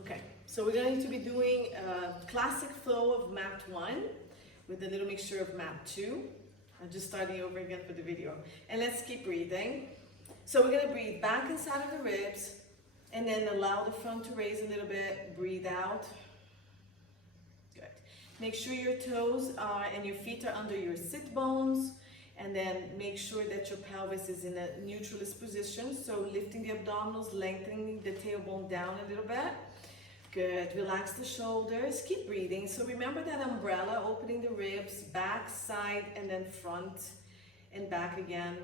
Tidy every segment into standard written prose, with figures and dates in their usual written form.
Okay, so we're going to be doing a classic flow of mat 1 with a little mixture of mat 2. I'm just starting over again for the video. And let's keep breathing. So we're going to breathe back inside of the ribs and then allow the front to raise a little bit. Breathe out. Good. Make sure your toes are and your feet are under your sit bones. And then make sure that your pelvis is in a neutralist position. So lifting the abdominals, lengthening the tailbone down a little bit. Good. Relax the shoulders. Keep breathing. So remember that umbrella, opening the ribs, back, side, and then front and back again.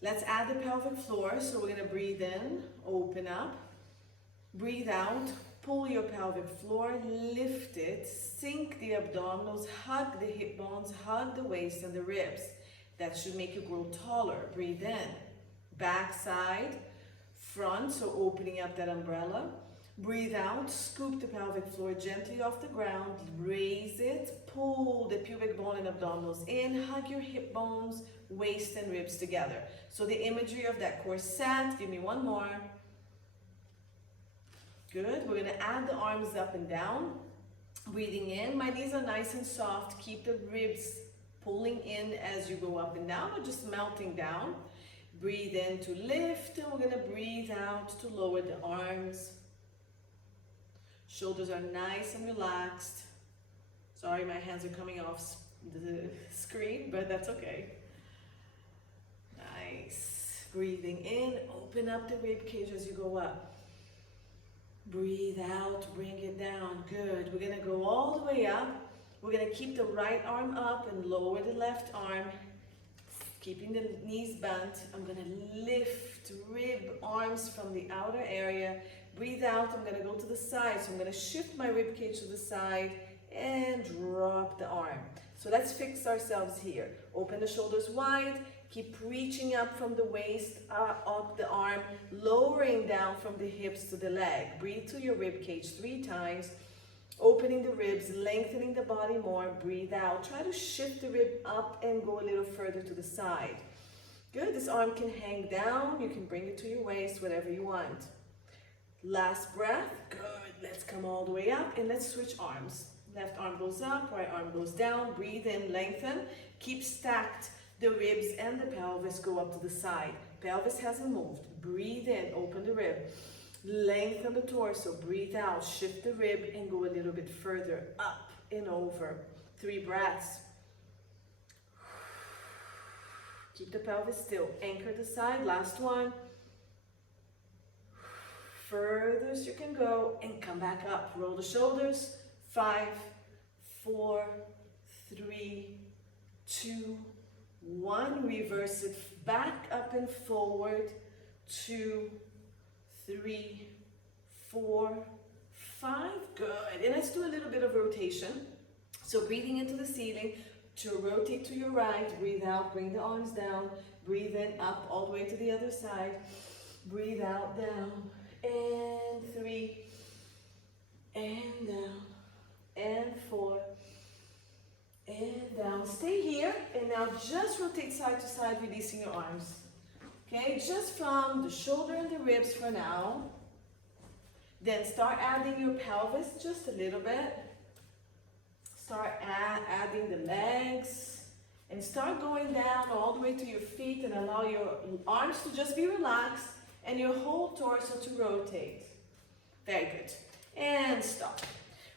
Let's add the pelvic floor. So we're going to breathe in, open up, breathe out, pull your pelvic floor, lift it, sink the abdominals, hug the hip bones, hug the waist and the ribs. That should make you grow taller. Breathe in, back, side, front, so opening up that umbrella. Breathe out, scoop the pelvic floor gently off the ground, raise it, pull the pubic bone and abdominals in, hug your hip bones, waist and ribs together. So the imagery of that corset, give me one more. Good, we're gonna add the arms up and down. Breathing in, my knees are nice and soft, keep the ribs pulling in as you go up and down or just melting down. Breathe in to lift and we're gonna breathe out to lower the arms. Shoulders are nice and relaxed. Sorry, my hands are coming off the screen, but that's okay. Nice. Breathing in, open up the rib cage as you go up. Breathe out, bring it down. Good. We're gonna go all the way up. We're gonna keep the right arm up and lower the left arm, keeping the knees bent. I'm gonna lift rib arms from the outer area. Breathe out, I'm gonna go to the side. So I'm gonna shift my rib cage to the side and drop the arm. So let's fix ourselves here. Open the shoulders wide, keep reaching up from the waist, up the arm, lowering down from the hips to the leg. Breathe to your rib cage 3 times. Opening the ribs, lengthening the body more. Breathe out. Try to shift the rib up and go a little further to the side. Good. This arm can hang down. You can bring it to your waist, whatever you want. Last breath. Good. Let's come all the way up and let's switch arms. Left arm goes up, right arm goes down. Breathe in, lengthen. Keep stacked. The ribs and the pelvis go up to the side. Pelvis hasn't moved. Breathe in, open the rib. Lengthen the torso, breathe out, shift the rib and go a little bit further up and over. 3 breaths. Keep the pelvis still. Anchor the side, last one. Further as you can go and come back up. Roll the shoulders. 5, 4, 3, 2, 1. Reverse it back up and forward. 2, 3, 4, 5. Good. And let's do a little bit of rotation. So breathing into the ceiling to rotate to your right. Breathe out, bring the arms down. Breathe in, up all the way to the other side. Breathe out, down. And 3. And down. And 4. And down. Stay here. And now just rotate side to side, releasing your arms. Okay, just from the shoulder and the ribs for now. Then start adding your pelvis just a little bit. Start adding the legs. And start going down all the way to your feet and allow your arms to just be relaxed and your whole torso to rotate. Very good. And stop.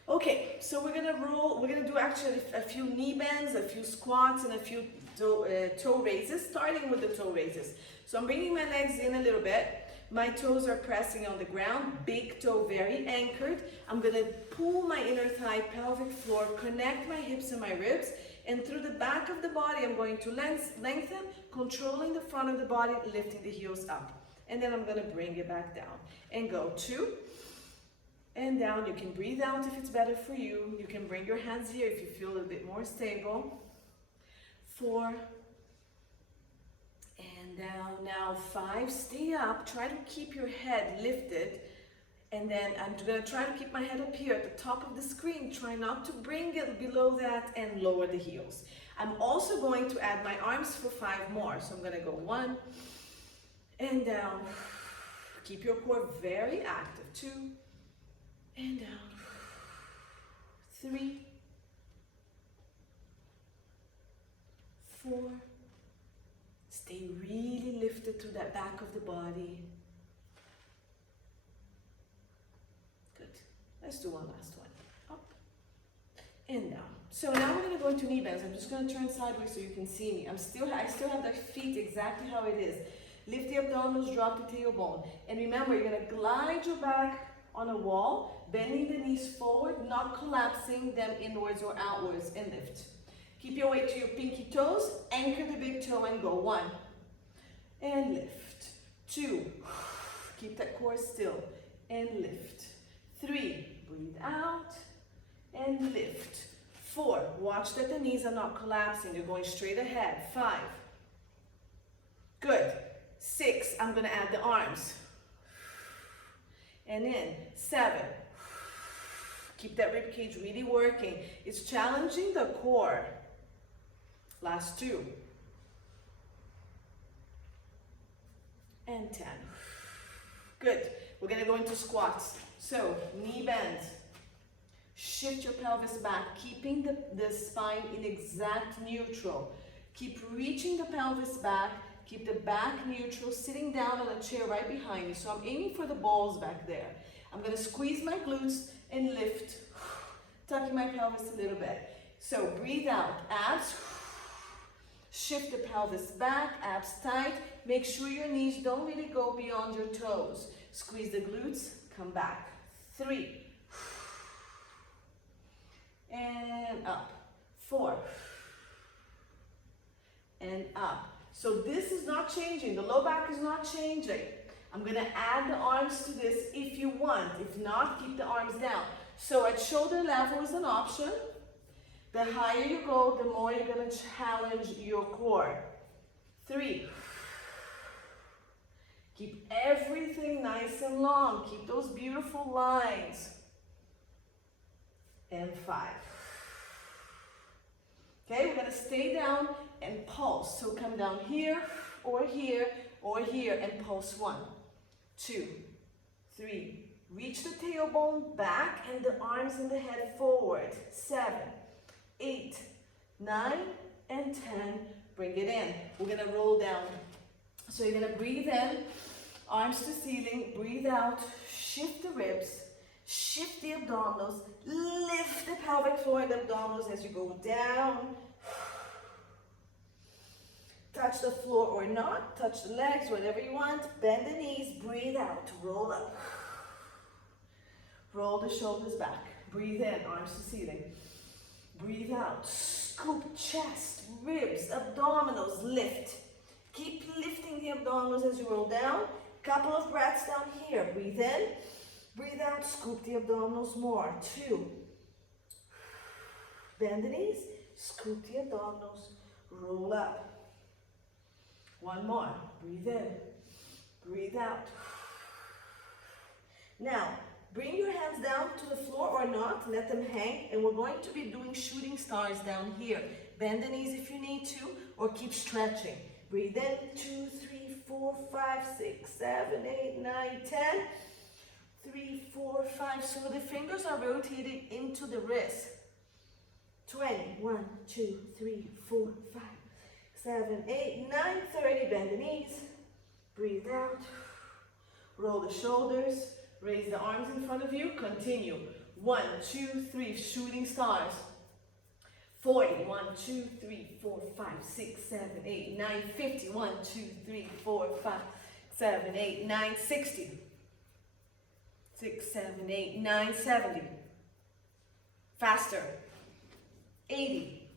Okay, so we're gonna do actually a few knee bends, a few squats, and a few toe raises, starting with the toe raises. So I'm bringing my legs in a little bit. My toes are pressing on the ground, big toe very anchored. I'm gonna pull my inner thigh, pelvic floor, connect my hips and my ribs, and through the back of the body, I'm going to lengthen, controlling the front of the body, lifting the heels up. And then I'm gonna bring it back down and go 2, and down. You can breathe out if it's better for you. You can bring your hands here if you feel a little bit more stable. 4, and down. Now 5, stay up. Try to keep your head lifted. And then I'm gonna try to keep my head up here at the top of the screen. Try not to bring it below that and lower the heels. I'm also going to add my arms for 5 more. So I'm gonna go 1 and down. Keep your core very active. 2 and down. 3, 4. Stay really lifted through that back of the body. Good. Let's do one last one. Up and down. So now we're going to go into knee bends. I'm just going to turn sideways so you can see me. I still have the feet exactly how it is. Lift the abdominals, drop the tailbone. And remember, you're going to glide your back on a wall, bending the knees forward, not collapsing them inwards or outwards, and lift. Keep your weight to your pinky toes, anchor the big toe and go. 1, and lift. 2, keep that core still, and lift. 3, breathe out, and lift. 4, watch that the knees are not collapsing, they're going straight ahead. 5, good. 6, I'm gonna add the arms. And in. 7, keep that rib cage really working. It's challenging the core. Last 2. And 10. Good. We're gonna go into squats. So, knee bend. Shift your pelvis back, keeping the spine in exact neutral. Keep reaching the pelvis back, keep the back neutral, sitting down on a chair right behind you. So I'm aiming for the balls back there. I'm gonna squeeze my glutes and lift, tucking my pelvis a little bit. So breathe out, abs, shift the pelvis back, abs tight. Make sure your knees don't really go beyond your toes. Squeeze the glutes, come back. 3, and up. 4, and up. So this is not changing. The low back is not changing. I'm going to add the arms to this if you want. If not, keep the arms down. So at shoulder level is an option. The higher you go, the more you're going to challenge your core. 3. Keep everything nice and long. Keep those beautiful lines. And 5. Okay, we're going to stay down and pulse. So come down here, or here, or here, and pulse. 1, 2, 3. Reach the tailbone back and the arms and the head forward. 7, 8, 9, and 10. Bring it in. We're going to roll down. So you're going to breathe in, arms to ceiling, breathe out, shift the ribs, shift the abdominals, lift the pelvic floor and the abdominals as you go down. Touch the floor or not, touch the legs, whatever you want. Bend the knees, breathe out, roll up. Roll the shoulders back. Breathe in, arms to ceiling. Breathe out, scoop chest, ribs, abdominals, lift. Keep lifting the abdominals as you roll down. Couple of breaths down here. Breathe in, breathe out, scoop the abdominals more. 2. Bend the knees, scoop the abdominals, roll up. 1 more. Breathe in, breathe out. Now, bring your hands down to the floor or not, let them hang, and we're going to be doing shooting stars down here. Bend the knees if you need to, or keep stretching. Breathe in, 2, 3, 4, 5, 6, 7, 8, 9, 10. 3, 4, 5. So the fingers are rotated into the wrist. 20. 1, 2, 3, 4, 5, 7, 8, 9, 30. Bend the knees. Breathe out. Roll the shoulders. Raise the arms in front of you. Continue. 1, 2, 3. Shooting stars. 40. 1, 2, 3, 4, 5, 6, 7, 8, 9, 50. 1, 2, 3, 4, 5, 7, 8, 9, 60. 6, 7, 8, 9, 70. Faster. 80.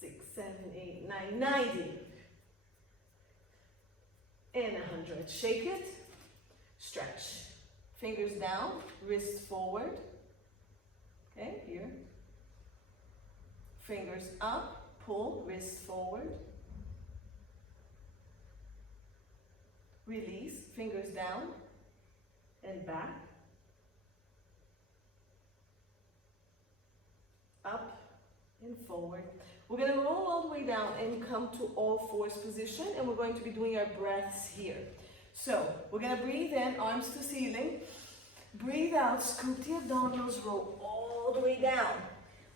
6, 7, 8, 9, 90. And 100. Shake it. Stretch. Fingers down, wrist forward. Okay, here. Fingers up, pull, wrist forward. Release, fingers down and back. Up and forward. We're going to roll all the way down and come to all fours position, and we're going to be doing our breaths here. So we're going to breathe in, arms to ceiling. Breathe out, scoop the abdominals, roll all the way down.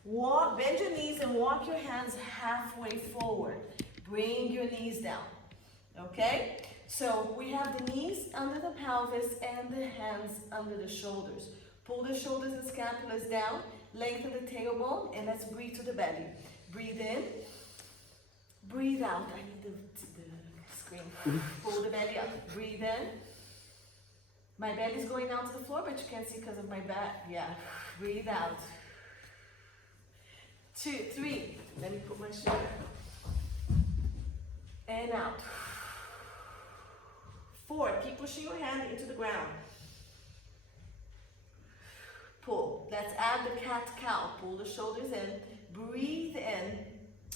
Walk, bend your knees and walk your hands halfway forward. Bring your knees down, okay? So we have the knees under the pelvis and the hands under the shoulders. Pull the shoulders and scapulas down, lengthen the tailbone, and let's breathe to the belly. Breathe in, breathe out. I need the screen. Pull the belly up, breathe in. My belly's going down to the floor, but you can't see because of my back. Yeah, breathe out. 2, 3, let me put my shoulder. And out. 4, keep pushing your hand into the ground. Pull. Let's add the cat-cow. Pull the shoulders in. Breathe in.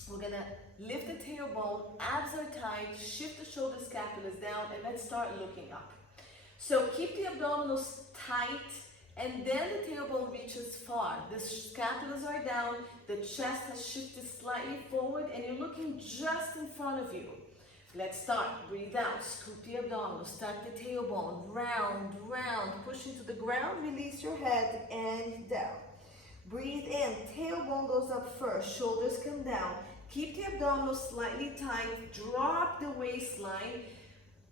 We're gonna lift the tailbone, abs are tight, shift the shoulder scapulas down, and let's start looking up. So keep the abdominals tight, and then the tailbone reaches far. The scapulas are down, the chest has shifted slightly forward, and you're looking just in front of you. Let's start. Breathe out, scoop the abdominals, start the tailbone, round, round, push into the ground, release your head, and down. Breathe in, tailbone goes up first, shoulders come down. Keep the abdominals slightly tight, drop the waistline,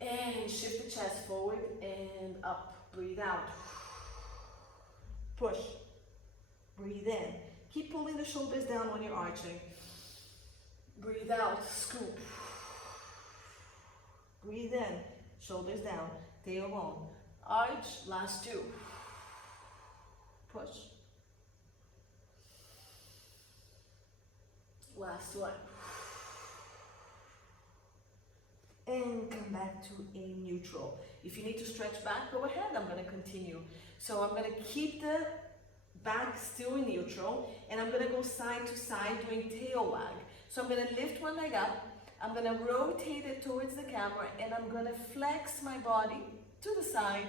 and shift the chest forward and up. Breathe out. Push. Breathe in. Keep pulling the shoulders down when you're arching. Breathe out. Scoop. Breathe in. Shoulders down. Tailbone. Arch. Last 2. Push. Last 1. And come back to a neutral. If you need to stretch back, go ahead. I'm going to continue. So I'm going to keep the back still in neutral, and I'm going to go side to side doing tail wag. So I'm going to lift one leg up, I'm going to rotate it towards the camera, and I'm going to flex my body to the side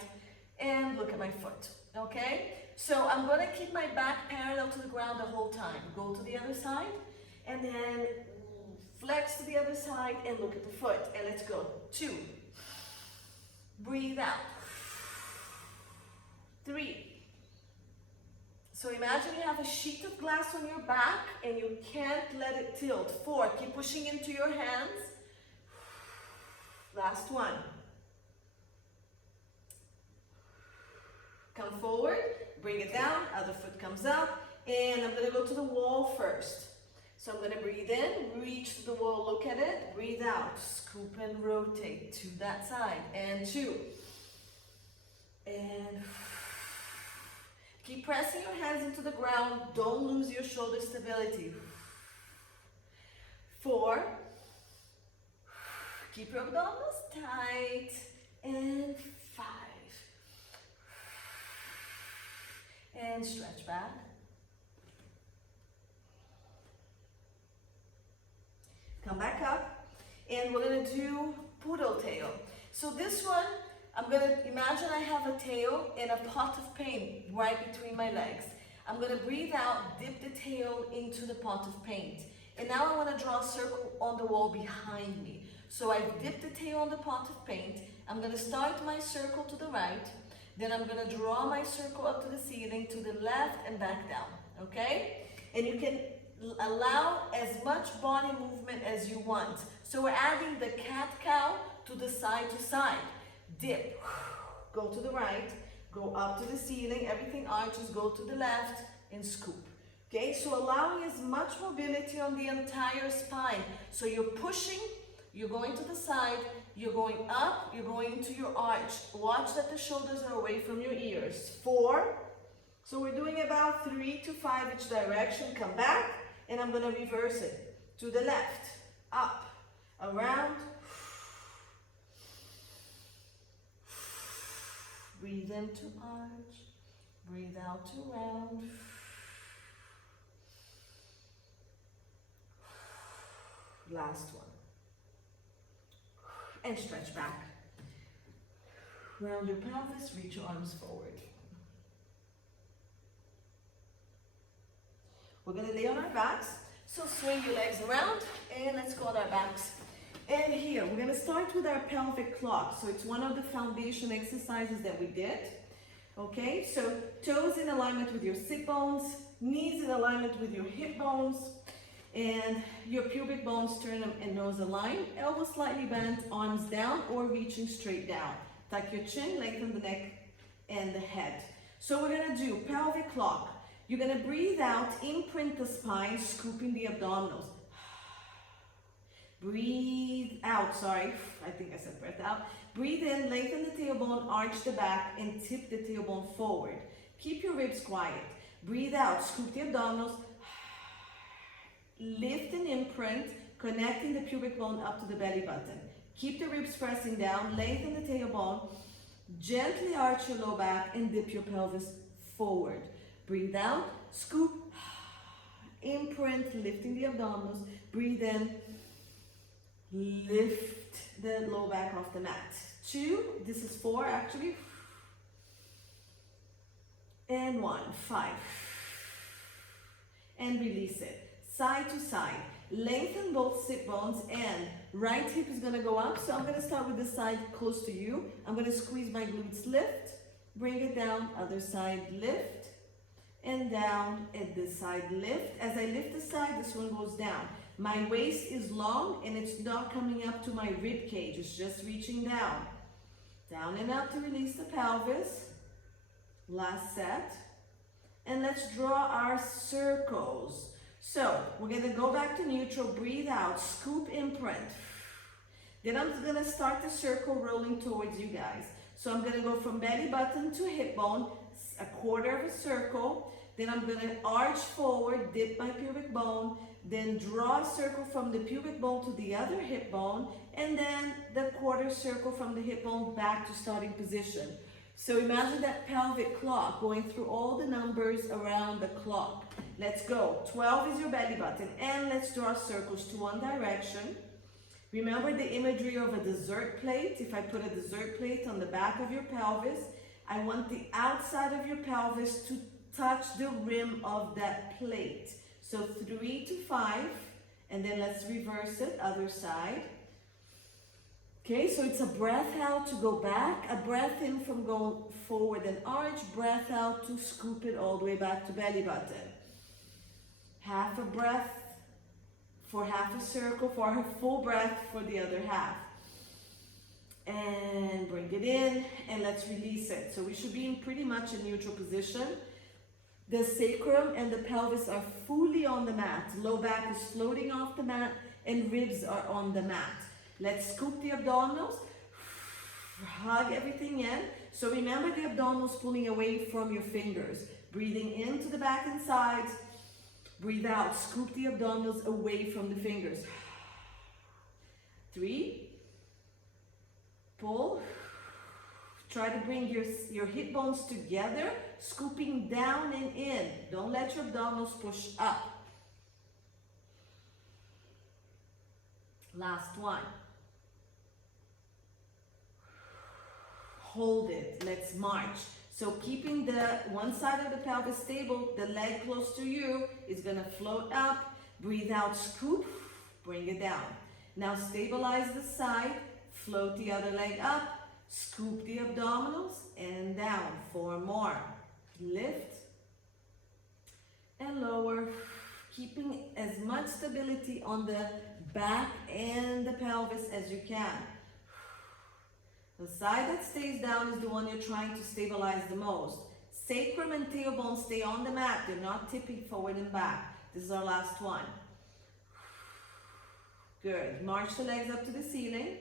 and look at my foot, okay? So I'm going to keep my back parallel to the ground the whole time. Go to the other side, and then flex to the other side and look at the foot. And let's go. 2. Breathe out. 3. So imagine you have a sheet of glass on your back and you can't let it tilt. 4. Keep pushing into your hands. Last 1. Come forward. Bring it down. Other foot comes up. And I'm going to go to the wall first. So I'm going to breathe in, reach to the wall, look at it, breathe out, scoop and rotate to that side, and 2. And keep pressing your hands into the ground, don't lose your shoulder stability. 4. Keep your abdominals tight, and 5. And stretch back. Come back up, and we're going to do poodle tail. So this one, I'm going to imagine I have a tail and a pot of paint right between my legs. I'm going to breathe out, dip the tail into the pot of paint. And now I want to draw a circle on the wall behind me. So I've dipped the tail on the pot of paint. I'm going to start my circle to the right. Then I'm going to draw my circle up to the ceiling, to the left, and back down. Okay? And you can allow as much body movement as you want. So we're adding the cat-cow to the side to side. Dip, go to the right, go up to the ceiling, everything arches, go to the left, and scoop. Okay, so allowing as much mobility on the entire spine. So you're pushing, you're going to the side, you're going up, you're going into your arch. Watch that the shoulders are away from your ears. 4. So we're doing about 3 to 5 each direction. Come back. And I'm going to reverse it to the left, up, around. Breathe in to arch, breathe out to round. Last one. And stretch back. Round your pelvis, reach your arms forward. We're going to lay on our backs, so swing your legs around, and let's go on our backs. And here, we're going to start with our pelvic clock. So it's one of the foundation exercises that we did. Okay, so toes in alignment with your sit bones, knees in alignment with your hip bones, and your pubic bones turn and nose aligned, elbows slightly bent, arms down or reaching straight down. Tuck your chin, lengthen the neck and the head. So we're gonna do pelvic clock. You're gonna breathe out, imprint the spine, scooping the abdominals. Breathe out, sorry, I think I said breath out. Breathe in, lengthen the tailbone, arch the back, and tip the tailbone forward. Keep your ribs quiet. Breathe out, scoop the abdominals. Lift and imprint, connecting the pubic bone up to the belly button. Keep the ribs pressing down, lengthen the tailbone. Gently arch your low back and dip your pelvis forward. Breathe out, scoop, imprint, lifting the abdominals. Breathe in, lift the low back off the mat. 2, this is 4 actually. And 1, 5. And release it. Side to side. Lengthen both sit bones and right hip is gonna go up. So I'm gonna start with the side close to you. I'm gonna squeeze my glutes, lift, bring it down, other side, lift, and down, and this side, lift. As I lift the side, this one goes down. My waist is long and it's not coming up to my rib cage. It's just reaching down. Down and up to release the pelvis. Last set. And let's draw our circles. So we're gonna go back to neutral, breathe out, scoop, imprint. Then I'm gonna start the circle rolling towards you guys. So I'm gonna go from belly button to hip bone, a quarter of a circle. Then I'm gonna arch forward, dip my pubic bone, then draw a circle from the pubic bone to the other hip bone, and then the quarter circle from the hip bone back to starting position. So imagine that pelvic clock going through all the numbers around the clock. Let's go. 12 is your belly button, and let's draw circles to one direction. Remember the imagery of a dessert plate. If I put a dessert plate on the back of your pelvis, I want the outside of your pelvis to touch the rim of that plate. So 3 to 5, and then let's reverse it, other side. Okay, so it's a breath out to go back, a breath in from going forward and arch, breath out to scoop it all the way back to belly button. Half a breath for half a circle, for a full breath for the other half. And bring it in, and let's release it. So we should be in pretty much a neutral position. The sacrum and the pelvis are fully on the mat. Low back is floating off the mat, and ribs are on the mat. Let's scoop the abdominals, hug everything in. So remember the abdominals pulling away from your fingers. Breathing into the back and sides. Breathe out, scoop the abdominals away from the fingers. 3, pull. Try to bring your hip bones together, scooping down and in. Don't let your abdominals push up. Last one. Hold it, let's march. So keeping the one side of the pelvis stable, the leg close to you is gonna float up. Breathe out, scoop, bring it down. Now stabilize the side, float the other leg up, scoop the abdominals and down. 4 more. Lift and lower, keeping as much stability on the back and the pelvis as you can. The side that stays down is the one you're trying to stabilize the most. Sacrum and tailbone stay on the mat. They're not tipping forward and back. This is our last one. Good. March the legs up to the ceiling.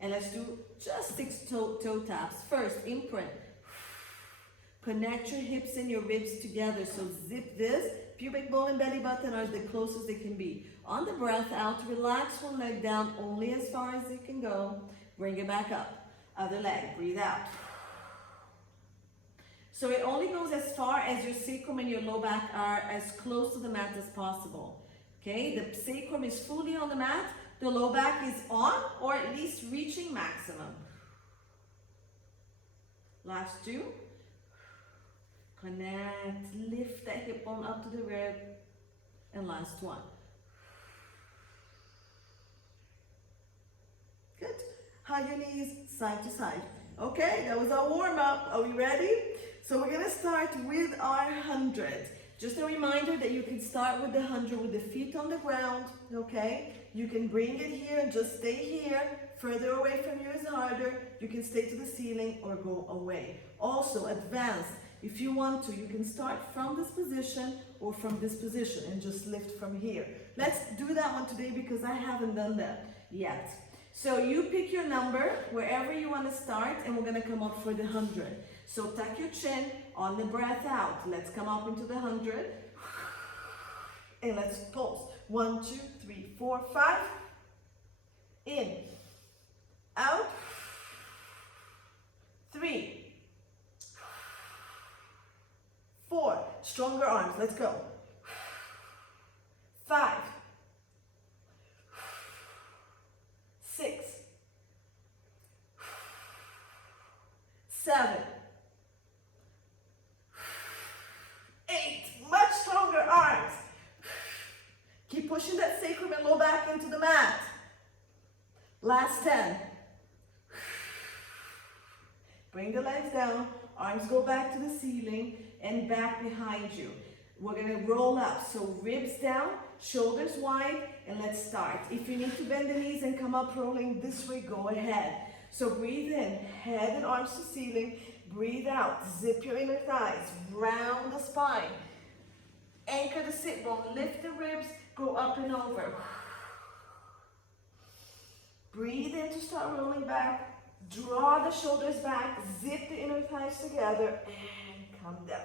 And let's do just 6 toe taps. First, imprint. Connect your hips and your ribs together. So zip this. Pubic bone and belly button are the closest they can be. On the breath out, relax one leg down only as far as it can go. Bring it back up. Other leg, breathe out. So it only goes as far as your sacrum and your low back are as close to the mat as possible. Okay, the sacrum is fully on the mat. The low back is on or at least reaching maximum. Last 2. Connect, lift that hip bone up to the rib. And last 1. Good. Hug your knees side to side. Okay, that was our warm-up. Are we ready? So we're gonna start with our 100. Just a reminder that you can start with the 100 with the feet on the ground, okay? You can bring it here and just stay here. Further away from you is harder. You can stay to the ceiling or go away. Also, advance. If you want to, you can start from this position or from this position and just lift from here. Let's do that one today because I haven't done that yet. So you pick your number wherever you want to start and we're going to come up for the 100. So tuck your chin on the breath out. Let's come up into the 100. And let's pulse. 1, 2, 3, 4, 5. In. Out. 3. 4. Stronger arms. Let's go. 5. 6. 7. 8. Much stronger arms. Keep pushing that sacrum and low back into the mat. Last 10. Bring the legs down. Arms go back to the ceiling and back behind you. We're going to roll up. So ribs down, shoulders wide, and let's start. If you need to bend the knees and come up rolling this way, go ahead. So breathe in, head and arms to ceiling. Breathe out, zip your inner thighs, round the spine. Anchor the sit bone, lift the ribs, go up and over. Breathe in to start rolling back. Draw the shoulders back, zip the inner thighs together, and come down.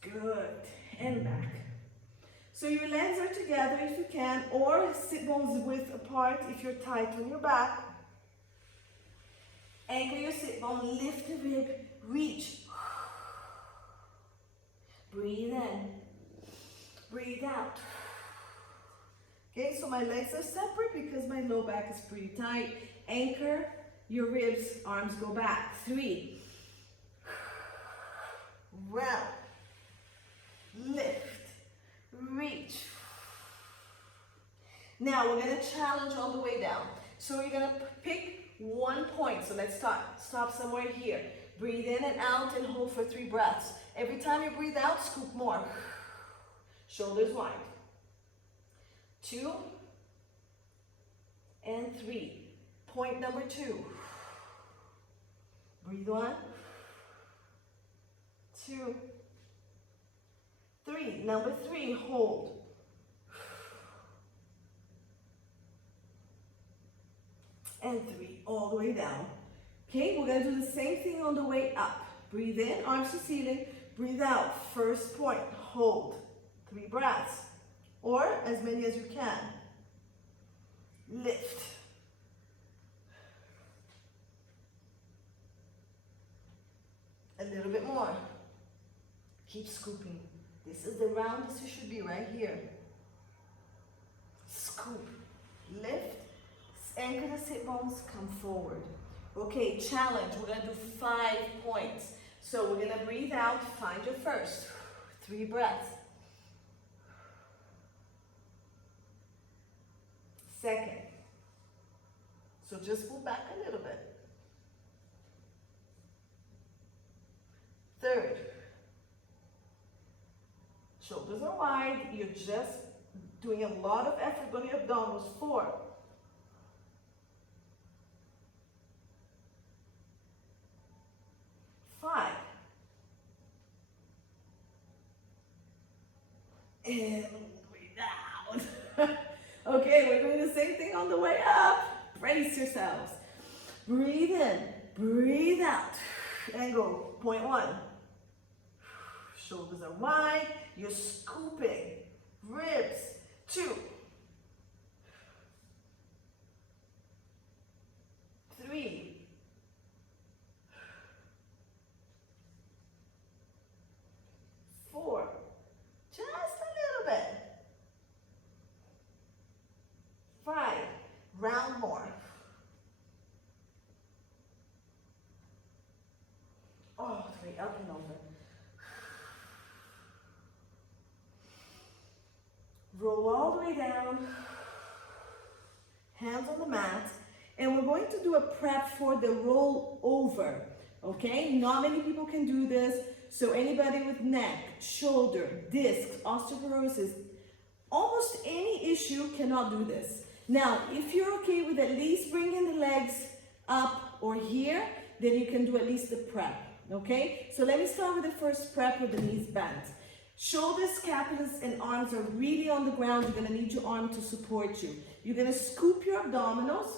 Good, and back. So your legs are together if you can, or sit bones width apart if you're tight on your back. Anchor your sit bone, lift the rib, reach. Breathe in, breathe out. Okay, so my legs are separate because my low back is pretty tight. Anchor your ribs, arms go back. 3. Round. Lift. Reach. Now we're going to challenge all the way down. So you're going to pick one point. So let's start. Stop somewhere here. Breathe in and out and hold for 3 breaths. Every time you breathe out, scoop more. Shoulders wide. 2 and 3. Point number 2. Breathe 1, 2, 3. Number 3, hold. And 3, all the way down. Okay, we're going to do the same thing on the way up. Breathe in, arms to ceiling. Breathe out, first point, hold. 3 breaths, or as many as you can. Lift. A little bit more. Keep scooping. This is the roundest you should be right here. Scoop. Lift. Anchor the sit bones. Come forward. Okay, challenge. We're going to do 5 points. So we're going to breathe out. Find your first. 3 breaths. Second. So just pull back a little bit. Third, shoulders are wide, you're just doing a lot of effort on your abdominals. 4, 5, and way down. Okay, we're doing the same thing on the way up. Brace yourselves. Breathe in, breathe out, and go. Point 1. Shoulders are wide, you're scooping. Ribs. 2. 3. 4. Just a little bit. 5. Round more. All 3, up and over. Roll all the way down. Hands on the mat. And we're going to do a prep for the roll over, okay? Not many people can do this. So anybody with neck, shoulder, discs, osteoporosis, almost any issue cannot do this. Now, if you're okay with at least bringing the legs up or here, then you can do at least the prep, okay? So let me start with the first prep with the knees bent. Shoulders, scapulas, and arms are really on the ground. You're gonna need your arm to support you. You're gonna scoop your abdominals,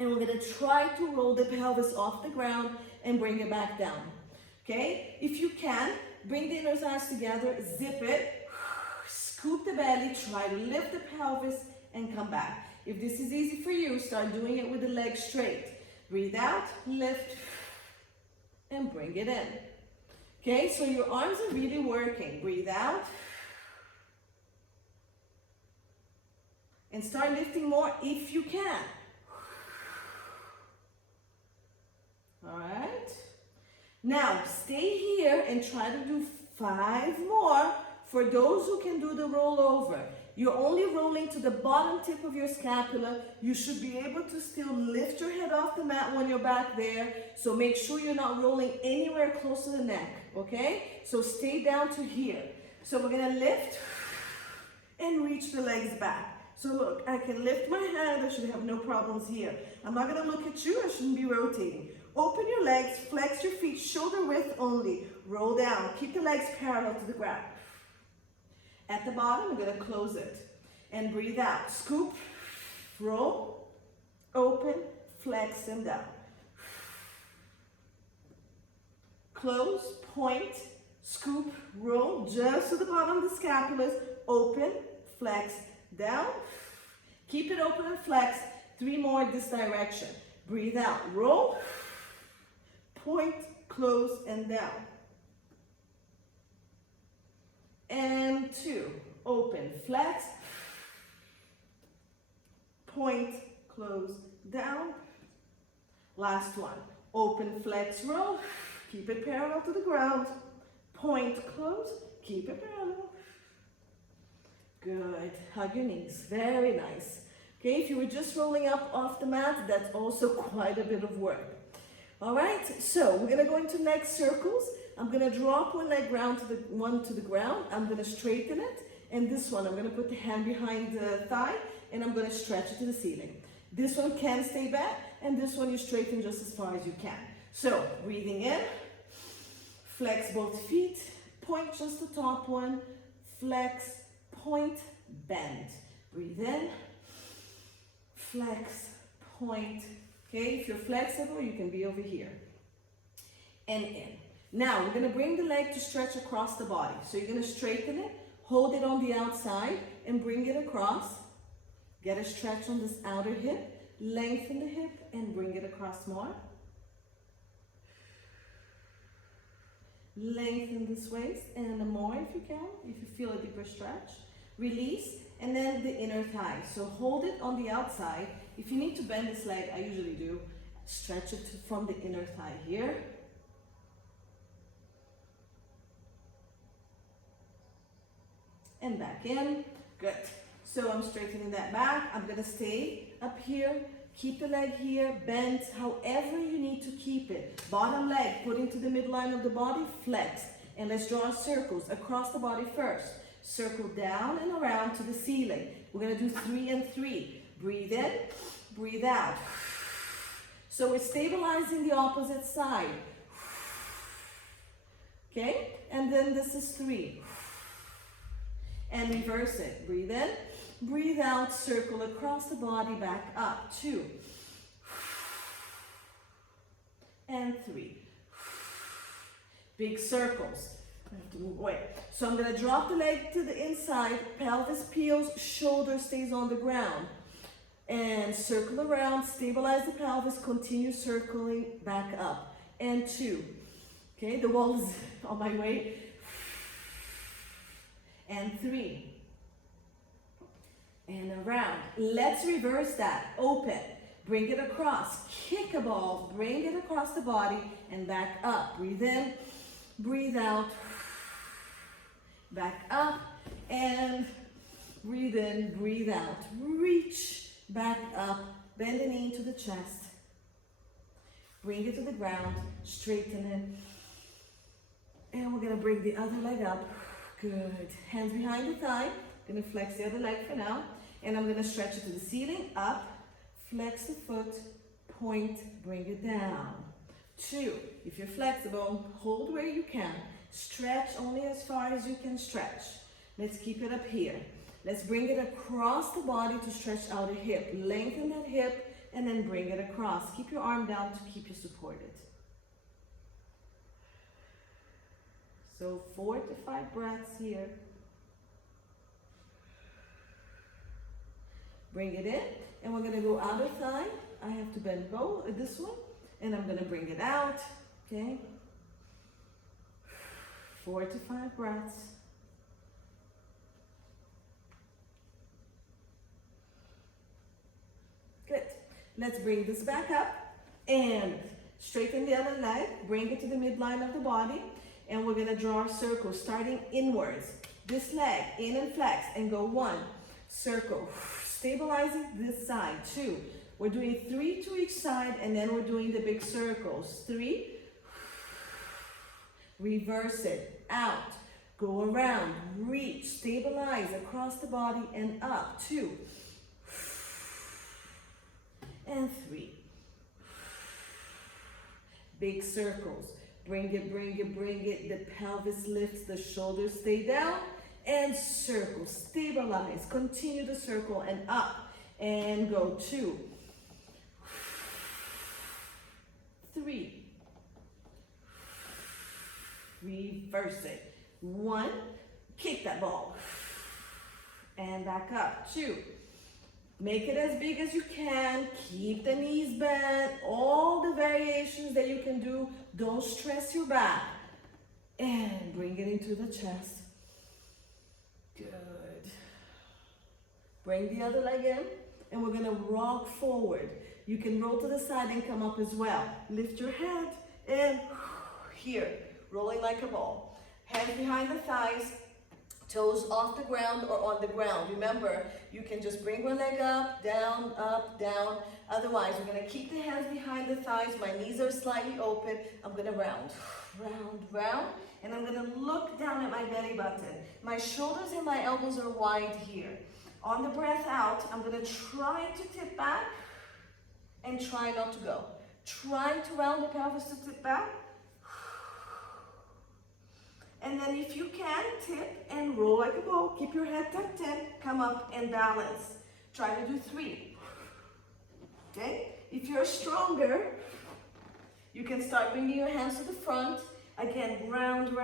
and we're gonna try to roll the pelvis off the ground and bring it back down, okay? If you can, bring the inner thighs together, zip it, scoop the belly, try to lift the pelvis, and come back. If this is easy for you, start doing it with the legs straight. Breathe out, lift, and bring it in. Okay, so your arms are really working. Breathe out. And start lifting more if you can. All right. Now, stay here and try to do 5 more for those who can do the rollover. You're only rolling to the bottom tip of your scapula. You should be able to still lift your head off the mat when you're back there. So make sure you're not rolling anywhere close to the neck, okay? So stay down to here. So we're gonna lift and reach the legs back. So look, I can lift my hand. I should have no problems here. I'm not gonna look at you. I shouldn't be rotating. Open your legs, flex your feet, shoulder width only. Roll down. Keep the legs parallel to the ground. At the bottom, we're going to close it. And breathe out. Scoop, roll, open, flex, and down. Close, point, scoop, roll, just to the bottom of the scapulas. Open, flex, down. Keep it open and flex. 3 more this direction. Breathe out. Roll, point, close, and down. And 2, open, flex, point, close, down. Last one, open, flex, roll, keep it parallel to the ground, point, close, keep it parallel. Good, hug your knees, very nice. Okay, if you were just rolling up off the mat, that's also quite a bit of work. All right, so we're gonna go into neck circles. I'm gonna drop one leg to the ground. I'm gonna straighten it, and this one, I'm gonna put the hand behind the thigh, and I'm gonna stretch it to the ceiling. This one can stay back, and this one you straighten just as far as you can. So, breathing in, flex both feet, point just the top one, flex, point, bend. Breathe in, flex, point. Okay, if you're flexible, you can be over here. And in. Now, we're gonna bring the leg to stretch across the body. So you're gonna straighten it, hold it on the outside, and bring it across. Get a stretch on this outer hip, lengthen the hip, and bring it across more. Lengthen this waist, and more if you can, if you feel a deeper stretch. Release, and then the inner thigh. So hold it on the outside. If you need to bend this leg, I usually do, stretch it from the inner thigh here. And back in. Good. So I'm straightening that back. I'm gonna stay up here. Keep the leg here, bent, however you need to keep it. Bottom leg, put into the midline of the body, flex. And let's draw circles across the body first. Circle down and around to the ceiling. We're gonna do 3 and 3. Breathe in, breathe out. So we're stabilizing the opposite side. Okay, and then this is 3. And reverse it. Breathe in, breathe out, circle across the body, back up. 2. And 3. Big circles. I have to move away. So I'm going to drop the leg to the inside, pelvis peels, shoulder stays on the ground. And circle around, stabilize the pelvis, continue circling back up. And 2. Okay, the wall is on my way. And 3. And around. Let's reverse that. Open. Bring it across. Kick a ball. Bring it across the body and back up. Breathe in. Breathe out. Back up. And breathe in. Breathe out. Reach back up bend the knee to the chest. Bring it to the ground, straighten it. And we're gonna bring the other leg up. Good. Hands behind the thigh. Gonna flex the other leg for now. And I'm gonna stretch it to the ceiling, up, flex the foot, point, bring it down. 2, if you're flexible, hold where you can. Stretch only as far as you can stretch. Let's keep it up here. Let's bring it across the body to stretch out a hip. Lengthen that hip and then bring it across. Keep your arm down to keep you supported. So 4 to 5 breaths here. Bring it in, and we're gonna go outer thigh. I have to bend both, this one, and I'm gonna bring it out, okay? 4 to 5 breaths. Good. Let's bring this back up and straighten the other leg. Bring it to the midline of the body, and we're gonna draw a circle starting inwards. This leg, in and flex, and go 1, circle. Stabilizing this side, 2. We're doing 3 to each side, and then we're doing the big circles. 3, reverse it, out, go around, reach, stabilize across the body and up. 2, and 3. Big circles, bring it, bring it, bring it. The pelvis lifts, the shoulders stay down. And circle, stabilize, continue the circle and up, and go 2, 3, reverse it, 1, kick that ball, and back up, 2, make it as big as you can, keep the knees bent, all the variations that you can do, don't stress your back, and bring it into the chest. Good. Bring the other leg in, and we're gonna rock forward. You can roll to the side and come up as well. Lift your head, and here, rolling like a ball. Hands behind the thighs, toes off the ground or on the ground. Remember, you can just bring one leg up, down, Otherwise, we're gonna keep the hands behind the thighs. My knees are slightly open. I'm gonna round, round. And I'm gonna look down at my belly button. My shoulders and my elbows are wide here. On the breath out, I'm gonna try to tip back and try not to go. Try to round the pelvis to tip back. And then if you can, tip and roll like a ball. Keep your head tucked in, come up and balance. Try to do 3. Okay? If you're stronger, you can start bringing your hands to the front. Again, round.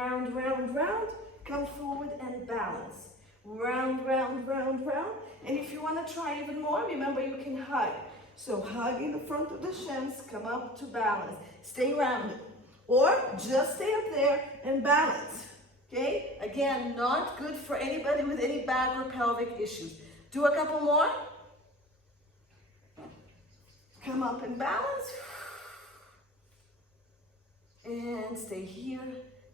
Come forward and balance. Round. And if you want to try even more, remember you can hug. So hug in the front of the shins, come up to balance. Stay rounded. Or just stay up there and balance. Okay? Again, not good for anybody with any back or pelvic issues. Do a couple more. Come up and balance. And stay here,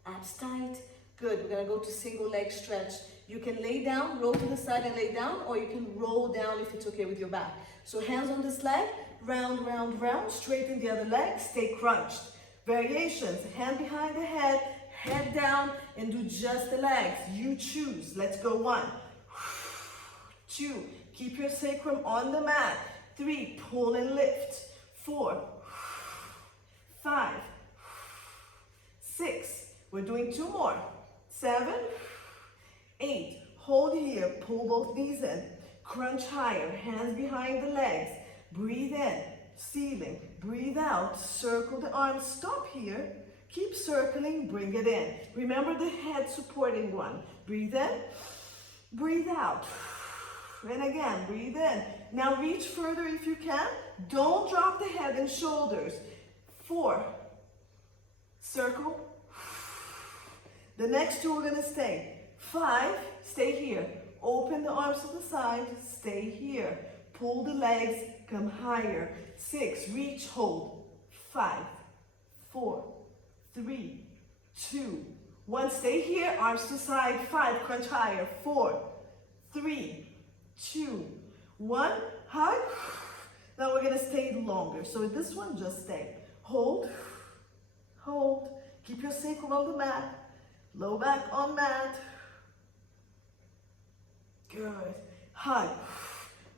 abs tight. Good, we're gonna go to single leg stretch. You can lay down, roll to the side and lay down, or you can roll down if it's okay with your back. So hands on this leg, round, straighten the other leg, stay crunched. Variations, hand behind the head down, and do just the legs. You choose. Let's go 1, 2, keep your sacrum on the mat. 3, pull and lift. 4, 5, 6, we're doing 2 more. 7, 8, hold here, pull both knees in. Crunch higher, hands behind the legs. Breathe in, ceiling. Breathe out, circle the arms, stop here. Keep circling, bring it in. Remember the head supporting one. Breathe in, breathe out. And again, breathe in. Now reach further if you can. Don't drop the head and shoulders. 4, circle. The next 2 we're gonna stay. 5, stay here. Open the arms to the side, stay here. Pull the legs, come higher. 6, reach, hold. 5, 4, 3, 2, 1. Stay here, arms to side. 5, crunch higher. 4, 3, 2, 1. Hug. Now we're gonna stay longer. So this one, just stay. Hold, hold. Keep your sacrum on the mat. Low back on mat. Good. Hug.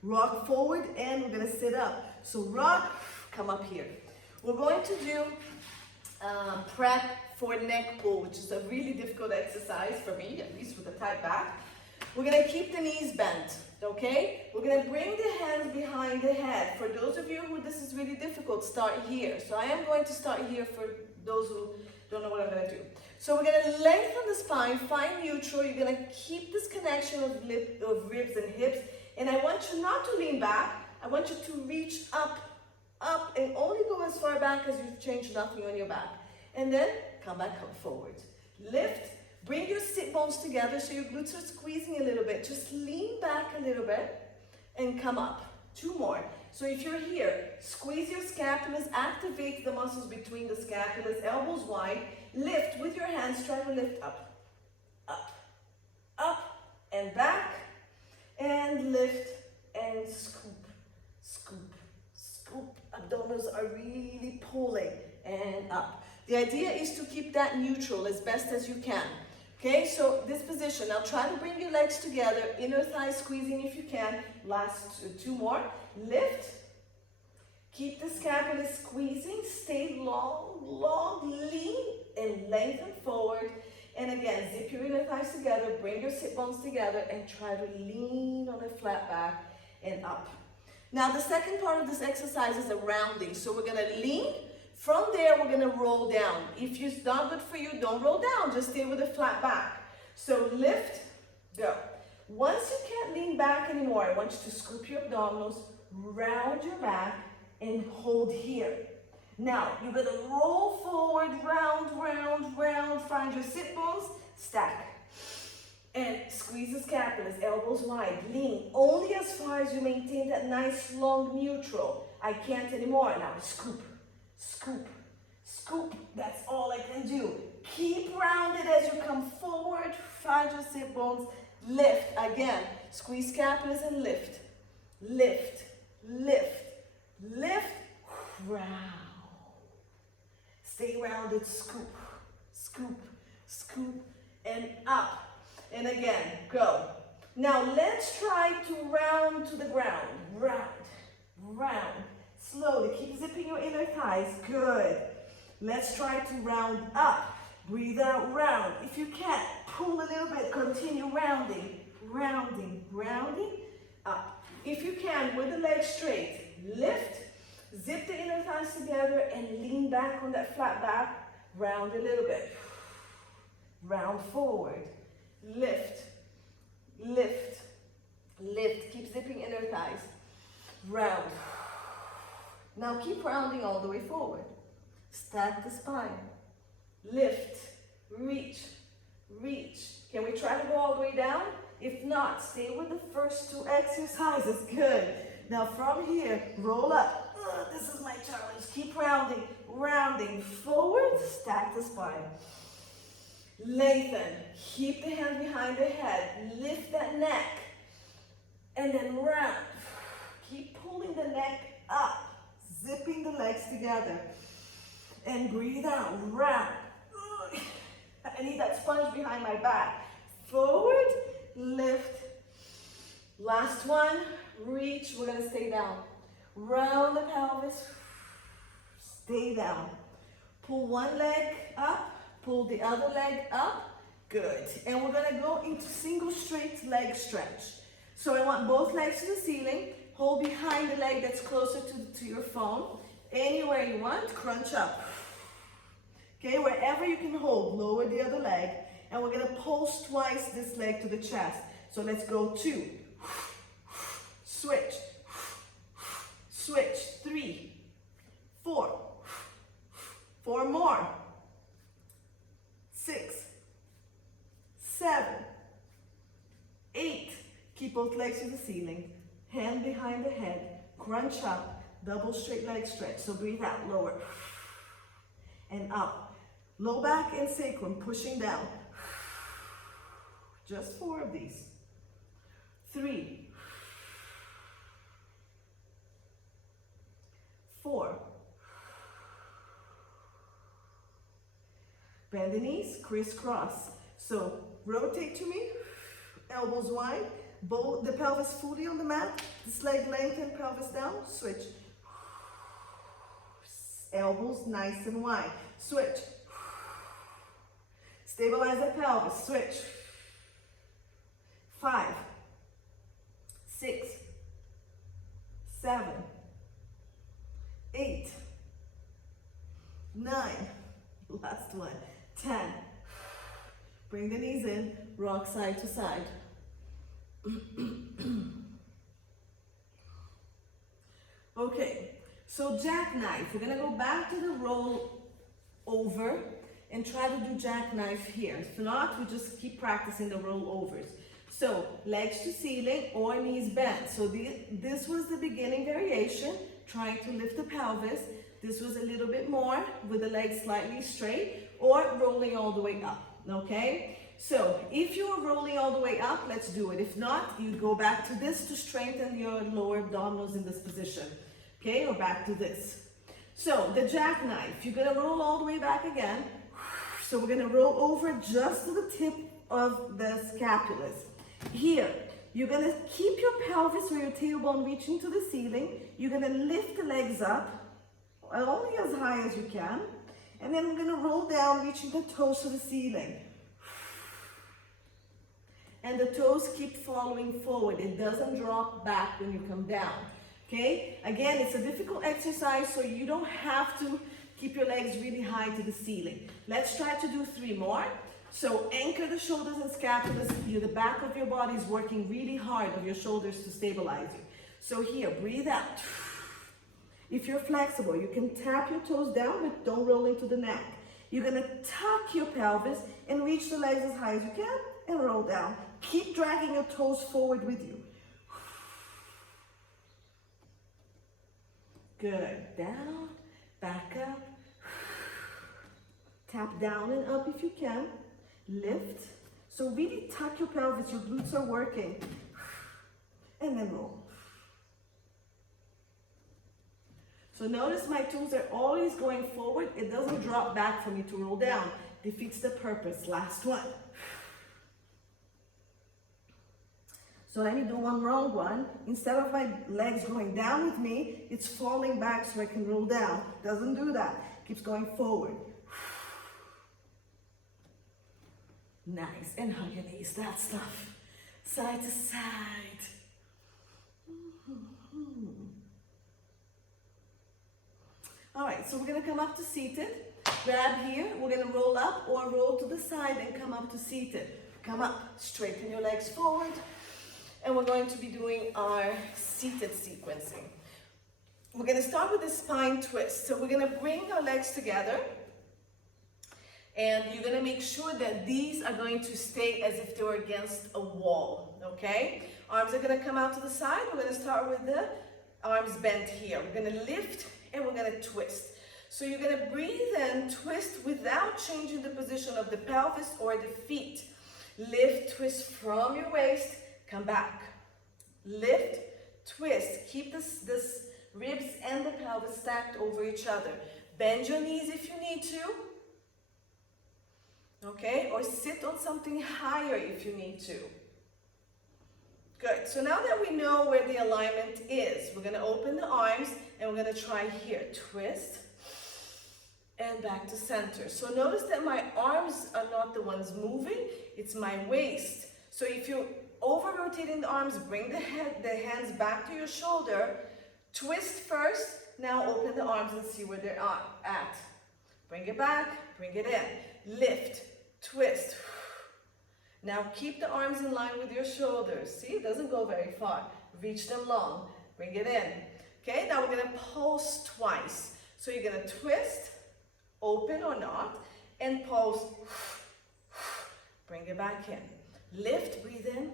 Rock forward and we're gonna sit up. So rock, come up here. We're going to do prep for neck pull, which is a really difficult exercise for me, at least with a tight back. We're gonna keep the knees bent, okay? We're gonna bring the hands behind the head. For those of you who this is really difficult, start here. So I am going to start here for those who don't know what I'm gonna do. So we're gonna lengthen the spine, find neutral. You're gonna keep this connection of ribs and hips. And I want you not to lean back. I want you to reach up, and only go as far back as you've changed nothing on your back. And then come back up forward. Lift, bring your sit bones together so your glutes are squeezing a little bit. Just lean back a little bit and come up. 2 more. So if you're here, squeeze your scapulas, activate the muscles between the scapulas, elbows wide. Lift with your hands, try to lift up, up, up, and back, and lift, and scoop, scoop, scoop. Abdominals are really pulling, and up. The idea is to keep that neutral as best as you can. Okay, so this position, now try to bring your legs together, inner thigh squeezing if you can. Last 2 more. Lift, keep the scapula squeezing, stay long, long, lean, and lengthen forward. And again, zip your inner thighs together, bring your sit bones together, and try to lean on a flat back and up. Now the second part of this exercise is a rounding. So we're gonna lean. From there, we're gonna roll down. If it's not good for you, don't roll down, just stay with a flat back. So lift, go. Once you can't lean back anymore, I want you to scoop your abdominals, round your back, and hold here. Now, you're gonna roll forward, round, round, round, find your sit bones, stack. And squeeze the scapulas, elbows wide, lean only as far as you maintain that nice long neutral. I can't anymore. Now scoop, scoop, scoop. That's all I can do. Keep rounded as you come forward, find your sit bones, lift. Again, squeeze scapulas and lift, lift, lift, lift, round. Stay rounded, scoop, scoop, scoop, and up. And again, go. Now let's try to round to the ground. Round, round. Slowly, keep zipping your inner thighs. Good. Let's try to round up. Breathe out, round. If you can't, pull a little bit. Continue rounding, rounding, rounding, up. If you can, with the legs straight, lift, zip the inner thighs together, and lean back on that flat back. Round a little bit. Round forward. Lift, lift, lift. Keep zipping inner thighs. Round. Now keep rounding all the way forward. Stack the spine. Lift, reach, reach. Can we try to go all the way down? If not, stay with the first 2 exercises. Good. Now from here, roll up. This is my challenge. Keep rounding, rounding. Forward, stack the spine. Lengthen. Keep the hands behind the head. Lift that neck. And then round. Keep pulling the neck up. Zipping the legs together. And breathe out. Round. I need that sponge behind my back. Forward. Lift. Last one. Reach. We're going to stay down. Round the pelvis. Stay down. Pull one leg up. Pull the other leg up. Good. And we're gonna go into single straight leg stretch. So I want both legs to the ceiling. Hold behind the leg that's closer to your phone. Anywhere you want, crunch up. Okay, wherever you can hold, lower the other leg. And we're gonna pulse twice this leg to the chest. So let's go 2. Switch. Switch. 3, 4. 4 more. 6, 7, 8. Keep both legs to the ceiling. Hand behind the head. Crunch up. Double straight leg stretch. So breathe out. Lower. And up. Low back and sacrum pushing down. Just 4 of these. 3, 4. Bend the knees, crisscross. So rotate to me, elbows wide, both the pelvis fully on the mat, this leg lengthen, pelvis down, switch. Elbows nice and wide, switch. Stabilize the pelvis, switch. 5, 6, 7, 8, 9, last one, 10. Bring the knees in, rock side to side. Okay, so jackknife. We're gonna go back to the roll over and try to do jackknife here. If not, we just keep practicing the rollovers. So legs to ceiling or knees bent. So this was the beginning variation, trying to lift the pelvis. This was a little bit more with the legs slightly straight or rolling all the way up, okay? So if you're rolling all the way up, let's do it. If not, you go back to this to strengthen your lower abdominals in this position, okay? Or back to this. So the jackknife, you're gonna roll all the way back again. So we're gonna roll over just to the tip of the scapulas. Here, you're gonna keep your pelvis or your tailbone reaching to the ceiling. You're gonna lift the legs up, only as high as you can. And then we're gonna roll down, reaching the toes to the ceiling. And the toes keep following forward. It doesn't drop back when you come down, okay? Again, it's a difficult exercise, so you don't have to keep your legs really high to the ceiling. Let's try to do 3 more. So anchor the shoulders and scapulas. The back of your body is working really hard of your shoulders to stabilize you. So here, breathe out. If you're flexible, you can tap your toes down, but don't roll into the neck. You're gonna tuck your pelvis and reach the legs as high as you can and roll down. Keep dragging your toes forward with you. Good. Down, back up. Tap down and up if you can. Lift. So really tuck your pelvis, your glutes are working. And then roll. So notice my toes are always going forward. It doesn't drop back for me to roll down. Defeats the purpose. Last one. So let me do one wrong one. Instead of my legs going down with me, it's falling back so I can roll down. Doesn't do that. Keeps going forward. Nice. And hug your knees. That stuff. Side to side. All right, so we're gonna come up to seated. Grab here. We're gonna roll up or roll to the side and come up to seated. Come up. Straighten your legs forward. And we're going to be doing our seated sequencing. We're gonna start with the spine twist. So we're gonna bring our legs together. And you're gonna make sure that these are going to stay as if they were against a wall, okay? Arms are gonna come out to the side. We're gonna start with the arms bent here. We're gonna lift and we're gonna twist. So you're gonna breathe in, twist without changing the position of the pelvis or the feet. Lift, twist from your waist, come back. Lift, twist. Keep this ribs and the pelvis stacked over each other. Bend your knees if you need to. Okay, or sit on something higher if you need to. Good, so now that we know where the alignment is, we're gonna open the arms and we're gonna try here. Twist and back to center. So notice that my arms are not the ones moving, it's my waist. So if you're over-rotating the arms, bring the hands back to your shoulder, twist first, now open the arms and see where they're at. Bring it back, bring it in, lift, twist. Now keep the arms in line with your shoulders. See, it doesn't go very far. Reach them long, bring it in. Okay, now we're gonna pulse twice. So you're gonna twist, open or not, and pulse. Bring it back in. Lift, breathe in,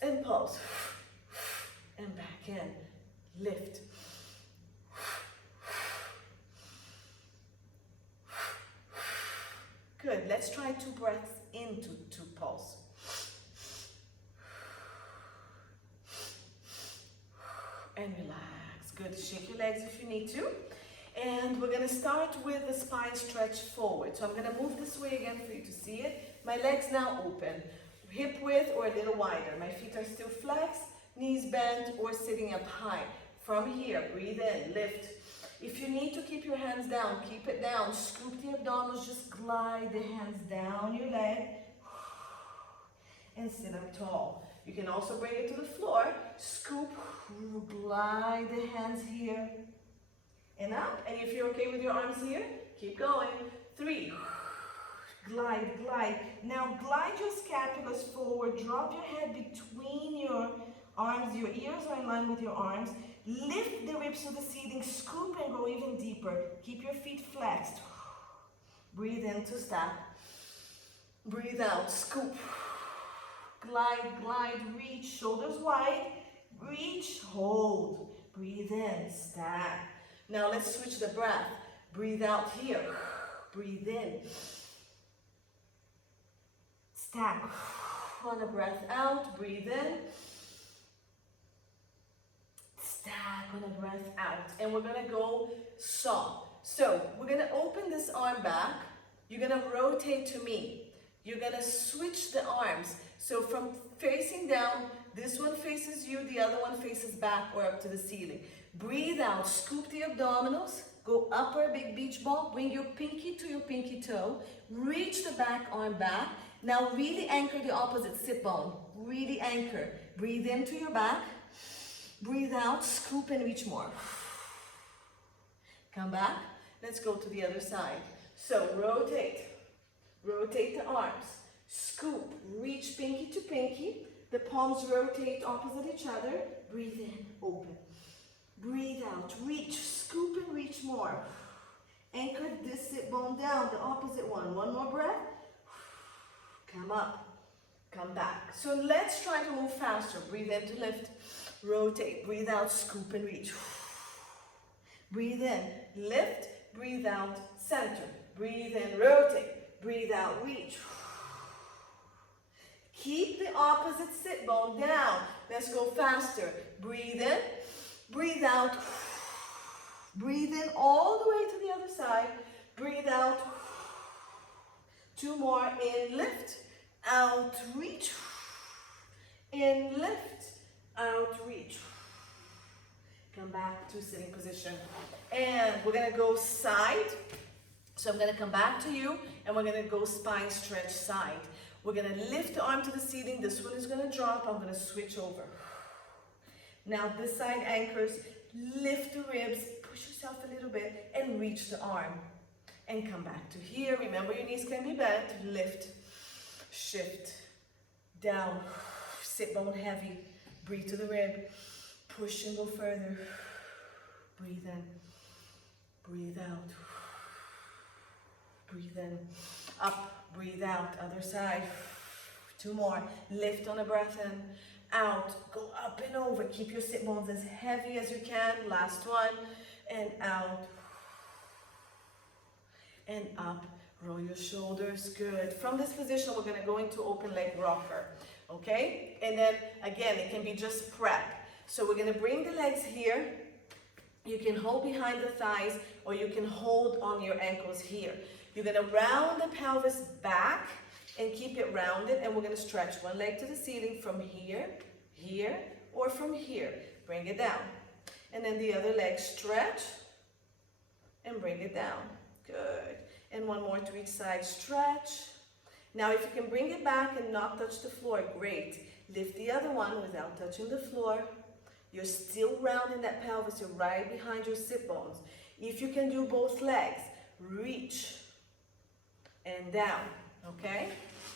and pulse. And back in, lift. Good, let's try 2 breaths into 2 pulse. And relax, good. Shake your legs if you need to. And we're gonna start with the spine stretch forward. So I'm gonna move this way again for you to see it. My legs now open, hip width or a little wider. My feet are still flexed, knees bent or sitting up high. From here, breathe in, lift. If you need to keep your hands down, keep it down. Scoop the abdominals, just glide the hands down your leg and sit up tall. You can also bring it to the floor. Scoop, glide the hands here and up. And if you're okay with your arms here, keep going. 3, glide, glide. Now glide your scapulas forward. Drop your head between your arms. Your ears are in line with your arms. Lift the ribs to the ceiling. Scoop and go even deeper. Keep your feet flexed. Breathe in to stack. Breathe out, scoop. Glide, glide, reach, shoulders wide. Reach, hold. Breathe in, stack. Now let's switch the breath. Breathe out here. Breathe in. Stack. On a breath out, breathe in. Stack on a breath out. And we're gonna go saw. So we're gonna open this arm back. You're gonna rotate to me. You're gonna switch the arms. So from facing down, this one faces you, the other one faces back or up to the ceiling. Breathe out, scoop the abdominals, go upper big beach ball, bring your pinky to your pinky toe, reach the back arm back. Now really anchor the opposite sit bone, really anchor. Breathe into your back, breathe out, scoop and reach more. Come back, let's go to the other side. So rotate the arms, scoop, reach pinky to pinky, the palms rotate opposite each other, breathe in, open, breathe out, reach, scoop and reach more. Anchor this sit bone down, the opposite one more breath, come up, come back. So let's try to move faster, breathe in to lift, rotate, breathe out, scoop and reach. Breathe in, lift, breathe out, center, breathe in, rotate, breathe out, reach. Keep the opposite sit bone down. Let's go faster. Breathe in, breathe out. Breathe in all the way to the other side. Breathe out. 2 more. In, lift, out, reach. In, lift, out, reach. Come back to sitting position. And we're gonna go side. So I'm gonna come back to you and we're gonna go spine stretch side. We're gonna lift the arm to the ceiling. This one is gonna drop. I'm gonna switch over. Now this side anchors. Lift the ribs, push yourself a little bit and reach the arm. And come back to here. Remember your knees can be bent. Lift, shift, down, sit bone heavy. Breathe to the rib. Push and go further. Breathe in, breathe out. Breathe in, up, breathe out, other side. 2 more, lift on a breath in, out, go up and over. Keep your sit bones as heavy as you can. Last one, and out, and up. Roll your shoulders, good. From this position, we're gonna go into open leg rocker, okay? And then again, it can be just prep. So we're gonna bring the legs here. You can hold behind the thighs or you can hold on your ankles here. You're gonna round the pelvis back and keep it rounded, and we're gonna stretch one leg to the ceiling from here, here, or from here. Bring it down. And then the other leg stretch and bring it down. Good. And one more to each side, stretch. Now if you can bring it back and not touch the floor, great. Lift the other one without touching the floor. You're still rounding that pelvis, you're right behind your sit bones. If you can do both legs, reach and down, okay?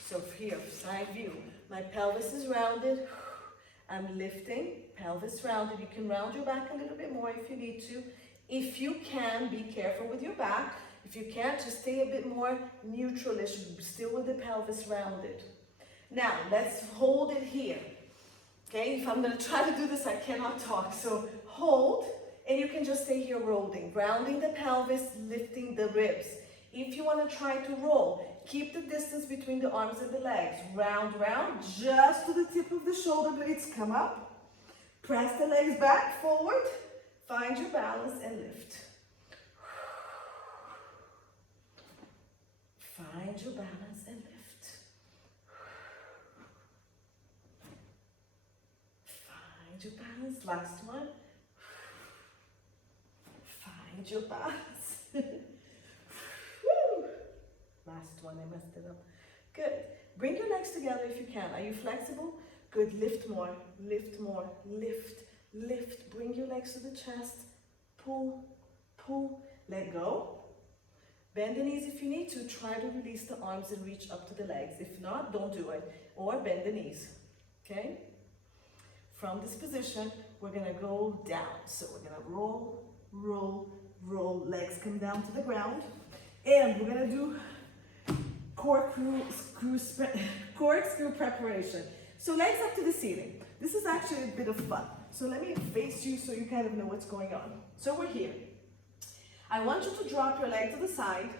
So here, side view. My pelvis is rounded. I'm lifting, pelvis rounded. You can round your back a little bit more if you need to. If you can, be careful with your back. If you can't, just stay a bit more neutralish, still with the pelvis rounded. Now, let's hold it here. Okay, if I'm gonna try to do this, I cannot talk. So hold, and you can just stay here rolling, rounding the pelvis, lifting the ribs. If you wanna try to roll, keep the distance between the arms and the legs. Round, round, just to the tip of the shoulder blades. Come up, press the legs back, forward, Find your balance and lift. Find your balance and lift. Find your balance. Last one. Find your balance. Woo. Last one, I messed it up. Good. Bring your legs together if you can. Are you flexible? Good. Lift more. Lift more. Lift. Lift. Bring your legs to the chest. Pull. Pull. Let go. Bend the knees if you need to. Try to release the arms and reach up to the legs. If not, don't do it. Or bend the knees. Okay? From this position, we're going to go down. So we're going to roll, roll, roll. Legs come down to the ground. And we're going to do corkscrew preparation. So legs up to the ceiling. This is actually a bit of fun. So let me face you so you kind of know what's going on. So we're here. I want you to drop your leg to the side,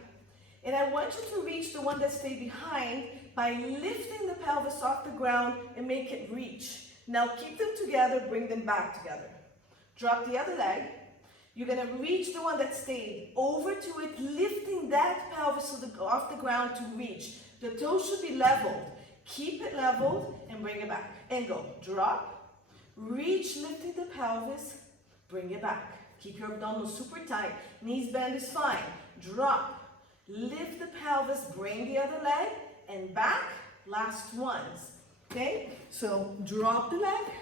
and I want you to reach the one that stayed behind by lifting the pelvis off the ground and make it reach. Now keep them together, bring them back together. Drop the other leg. You're going to reach the one that stayed over to it, lifting that pelvis off the ground to reach. The toes should be leveled. Keep it leveled and bring it back. And go. Drop. Reach, lifting the pelvis. Bring it back. Keep your abdominals super tight. Knees bend is fine. Drop. Lift the pelvis. Bring the other leg. And back. Last ones. Okay? So drop the leg.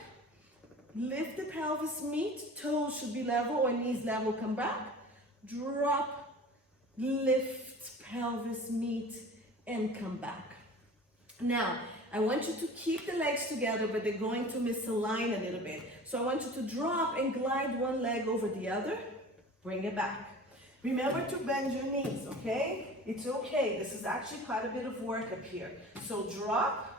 Lift the pelvis, meet, toes should be level or knees level, come back. Drop, lift, pelvis, meet, and come back. Now, I want you to keep the legs together, but they're going to misalign a little bit. So I want you to drop and glide one leg over the other. Bring it back. Remember to bend your knees, okay? It's okay. This is actually quite a bit of work up here. So drop.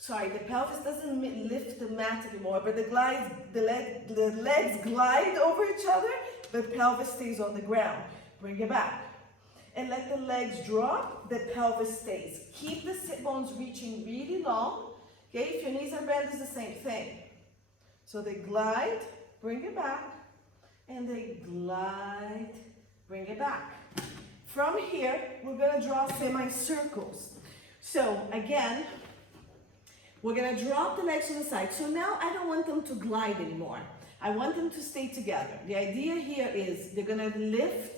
Sorry, the pelvis doesn't lift the mat anymore, but the legs glide over each other, the pelvis stays on the ground. Bring it back. And let the legs drop, the pelvis stays. Keep the sit bones reaching really long. Okay, if your knees are bent, it's the same thing. So they glide, bring it back, and they glide, bring it back. From here, we're going to draw semicircles. So again, we're going to drop the legs to the side. So now I don't want them to glide anymore. I want them to stay together. The idea here is they're going to lift,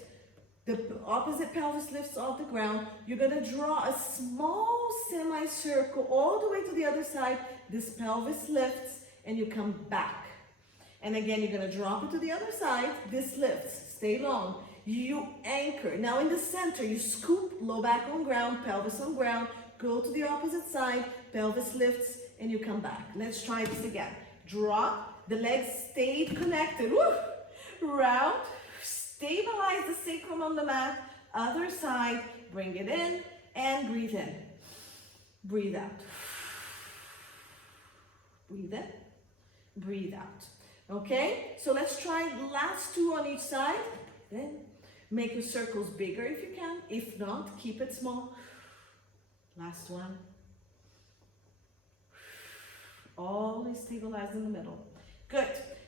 the opposite pelvis lifts off the ground. You're going to draw a small semicircle all the way to the other side. This pelvis lifts and you come back. And again, you're going to drop it to the other side. This lifts. Stay long. You anchor. Now in the center, you scoop, low back on ground, pelvis on ground. Go to the opposite side, pelvis lifts, and you come back. Let's try this again. Drop, the legs stayed connected. Woo! Round, stabilize the sacrum on the mat. Other side, bring it in, and breathe in. Breathe out. Breathe in, breathe out. Okay, so let's try the last two on each side. Then make your circles bigger if you can. If not, keep it small. Last one. Always stabilize in the middle. Good.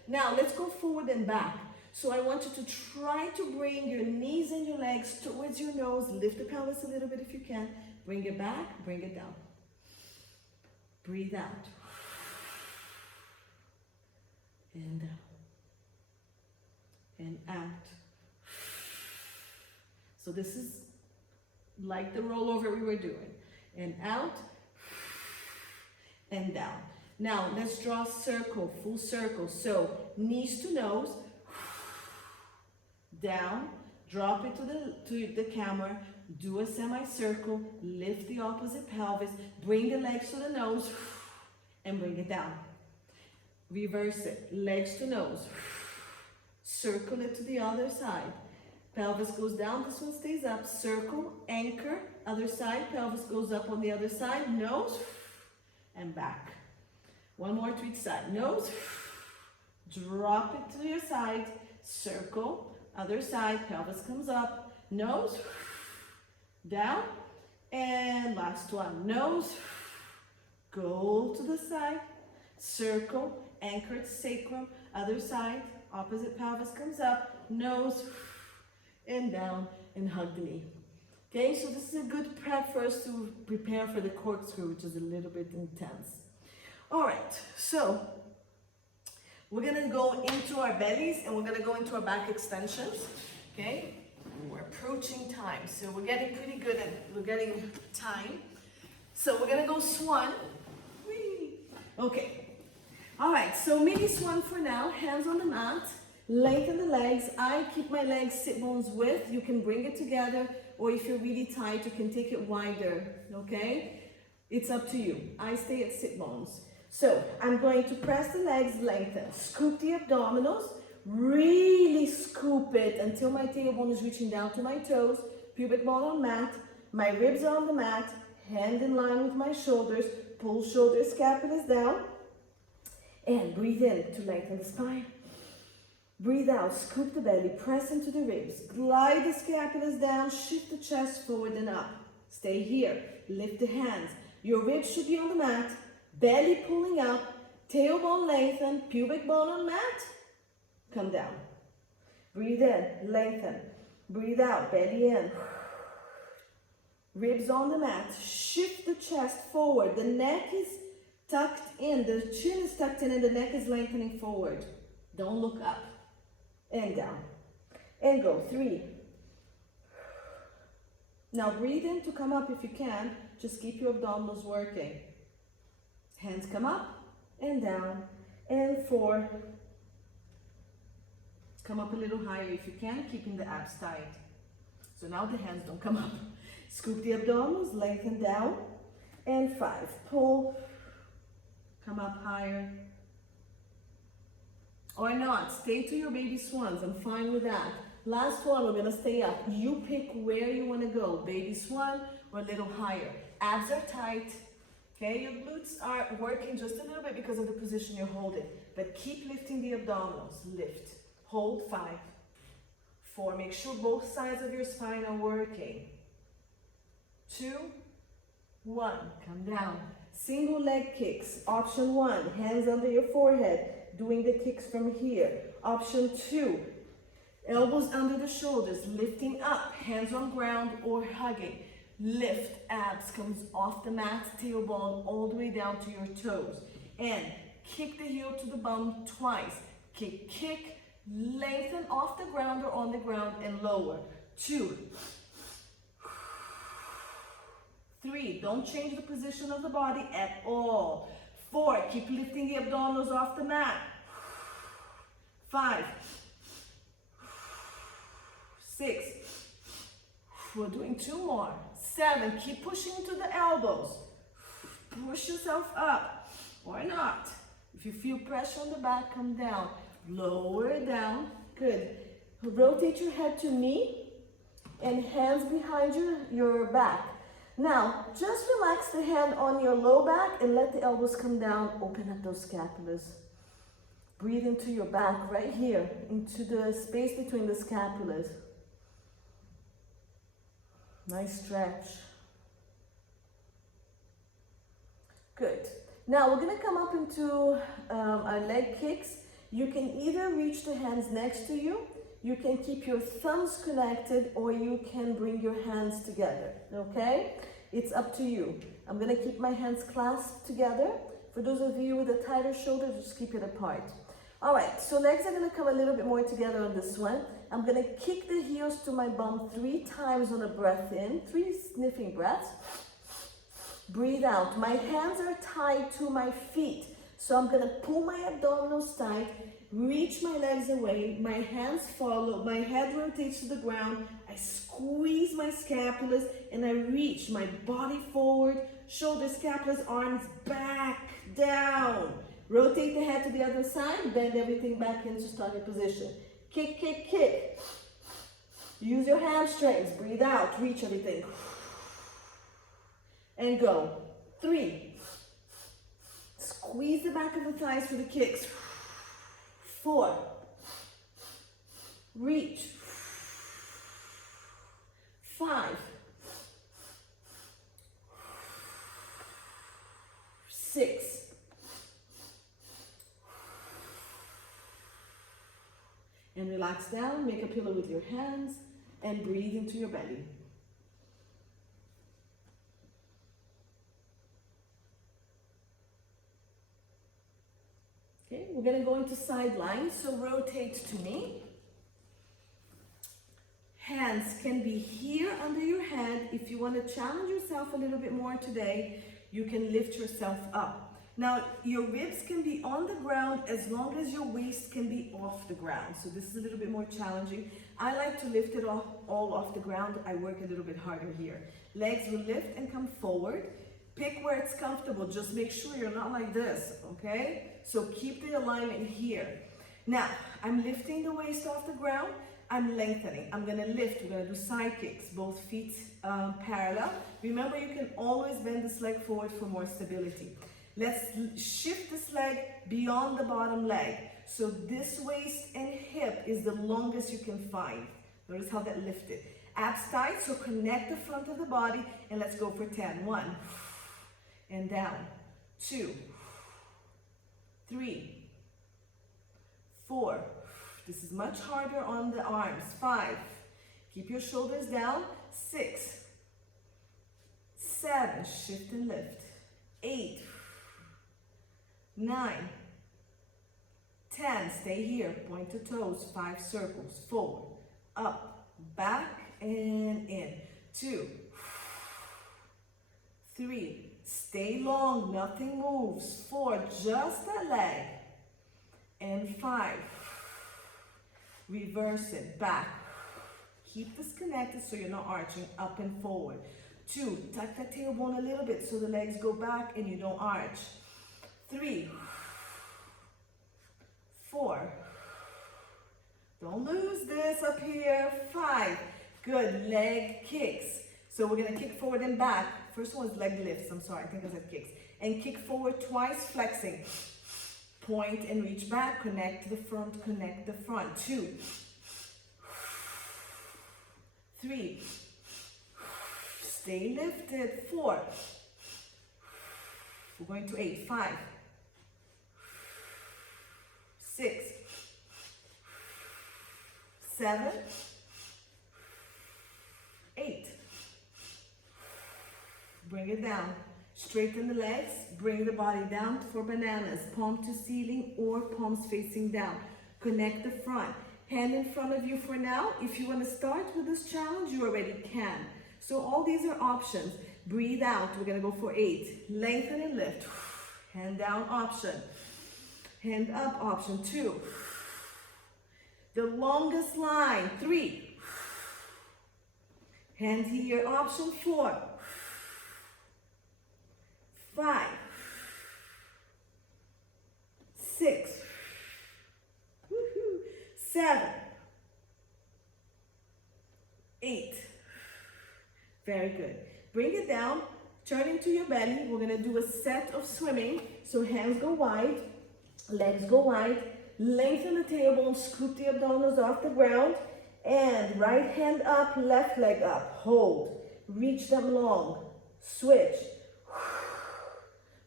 Now let's go forward and back. So I want you to try to bring your knees and your legs towards your nose. Lift the pelvis a little bit if you can. Bring it back, bring it down. Breathe out. And down. And out. So this is like the rollover we were doing. And out, and down. Now, let's draw a circle, full circle. So, knees to nose, down, drop it to the camera, do a semicircle, lift the opposite pelvis, bring the legs to the nose, and bring it down. Reverse it, legs to nose, circle it to the other side. Pelvis goes down, this one stays up, circle, anchor, other side, pelvis goes up on the other side, nose, and back. One more to each side, nose, drop it to your side, circle, other side, pelvis comes up, nose, down, and last one, nose, go to the side, circle, anchor at sacrum, other side, Opposite pelvis comes up, nose and down, and hug the knee. Okay, so this is a good prep for us to prepare for the corkscrew, which is a little bit intense. All right, so we're gonna go into our bellies and we're gonna go into our back extensions. Okay, we're approaching time, so we're getting pretty good at, we're getting time. So we're gonna go swan. Whee. Okay. All right, so mini swan for now, hands on the mat, lengthen the legs. I keep my legs sit bones width. You can bring it together, or if you're really tight, you can take it wider, okay? It's up to you. I stay at sit bones. So I'm going to press the legs, lengthen, scoop the abdominals, really scoop it until my tailbone is reaching down to my toes, pubic bone on mat, my ribs are on the mat, hand in line with my shoulders, pull shoulders, scapulas down, and breathe in to lengthen the spine. Breathe out, scoop the belly, press into the ribs, glide the scapulas down, shift the chest forward and up. Stay here, lift the hands. Your ribs should be on the mat, belly pulling up, tailbone lengthen, pubic bone on mat, come down. Breathe in, lengthen. Breathe out, belly in. Ribs on the mat, shift the chest forward. The neck is tucked in, the chin is tucked in and the neck is lengthening forward. Don't look up. And down. And go, 3. Now breathe in to come up if you can. Just keep your abdominals working. Hands come up and down. And 4. Come up a little higher if you can, keeping the abs tight. So now the hands don't come up. Scoop the abdominals, lengthen down. And 5. Pull. Come up higher. Or not, stay to your baby swans, I'm fine with that. Last one, we're gonna stay up. You pick where you wanna go, baby swan or a little higher. Abs are tight, okay? Your glutes are working just a little bit because of the position you're holding, but keep lifting the abdominals, lift. Hold, 5, 4, make sure both sides of your spine are working. 2, 1, come down. Single leg kicks, option 1, hands under your forehead. Doing the kicks from here. Option 2, elbows under the shoulders, lifting up, hands on ground or hugging. Lift, abs comes off the mat, tailbone all the way down to your toes. And kick the heel to the bum twice. Kick, kick, lengthen off the ground or on the ground and lower. 2, 3, don't change the position of the body at all. 4, keep lifting the abdominals off the mat. 5, 6, we're doing 2 more. 7, keep pushing into the elbows. Push yourself up, or not. If you feel pressure on the back, come down. Lower it down, good. Rotate your head to knee and hands behind your back. Now, just relax the hand on your low back and let the elbows come down. Open up those scapulas. Breathe into your back right here, into the space between the scapulas. Nice stretch. Good. Now, we're going to come up into our leg kicks. You can either reach the hands next to you, you can keep your thumbs connected, or you can bring your hands together, okay? It's up to you. I'm gonna keep my hands clasped together. For those of you with a tighter shoulder, just keep it apart. All right, so legs are gonna come a little bit more together on this one. I'm gonna kick the heels to my bum 3 times on a breath in, 3 sniffing breaths. Breathe out. My hands are tied to my feet, so I'm gonna pull my abdominals tight, reach my legs away, my hands follow, my head rotates to the ground, I squeeze my scapulas and I reach my body forward, shoulders, scapulas, arms back, down. Rotate the head to the other side, bend everything back into starting position. Kick, kick, kick. Use your hamstrings, breathe out, reach everything. And go. 3. Squeeze the back of the thighs for the kicks. 4, reach. 5, 6, relax down, make a pillow with your hands, and breathe into your belly. Okay, we're gonna go into side lines, so rotate to me. Hands can be here under your head. If you want to challenge yourself a little bit more today, you can lift yourself up. Now, your ribs can be on the ground as long as your waist can be off the ground. So this is a little bit more challenging. I like to lift it all off the ground. I work a little bit harder here. Legs will lift and come forward. Pick where it's comfortable. Just make sure you're not like this, okay? So keep the alignment here. Now, I'm lifting the waist off the ground. I'm lengthening. I'm gonna lift. We're gonna do side kicks, both feet parallel. Remember, you can always bend this leg forward for more stability. Let's shift this leg beyond the bottom leg. So this waist and hip is the longest you can find. Notice how that lifted. Abs tight, so connect the front of the body, and let's go for 10. 1, and down. 2, 3, 4. This is much harder on the arms. 5. Keep your shoulders down. 6, 7. Shift and lift. 8, 9, 10. Stay here. Point to toes. 5 circles. Forward, up, back, and in. 2, 3. Stay long. Nothing moves. 4. Just that leg. And 5. Reverse it, back. Keep this connected so you're not arching up and forward. 2, tuck that tailbone a little bit so the legs go back and you don't arch. 3, 4. Don't lose this up here. 5. Good, leg kicks. So we're gonna kick forward and back. First one is leg lifts, I'm sorry, I think I said kicks. And kick forward twice, flexing. Point and reach back, connect to the front, connect the front. 2, 3, stay lifted. 4, we're going to 8, 5, 6, 7, 8. Bring it down. Straighten the legs, bring the body down for bananas, palm to ceiling or palms facing down. Connect the front. Hand in front of you for now. If you want to start with this challenge, you already can. So all these are options. Breathe out. We're going to go for 8. Lengthen and lift. Hand down option. Hand up option. 2. The longest line. 3. Hand here option. 4. 5, 6, 7, 8. Very good. Bring it down, turn into your belly. We're gonna do a set of swimming. So hands go wide, legs go wide, lengthen the tailbone, scoop the abdominals off the ground, and right hand up, left leg up. Hold, reach them long, switch.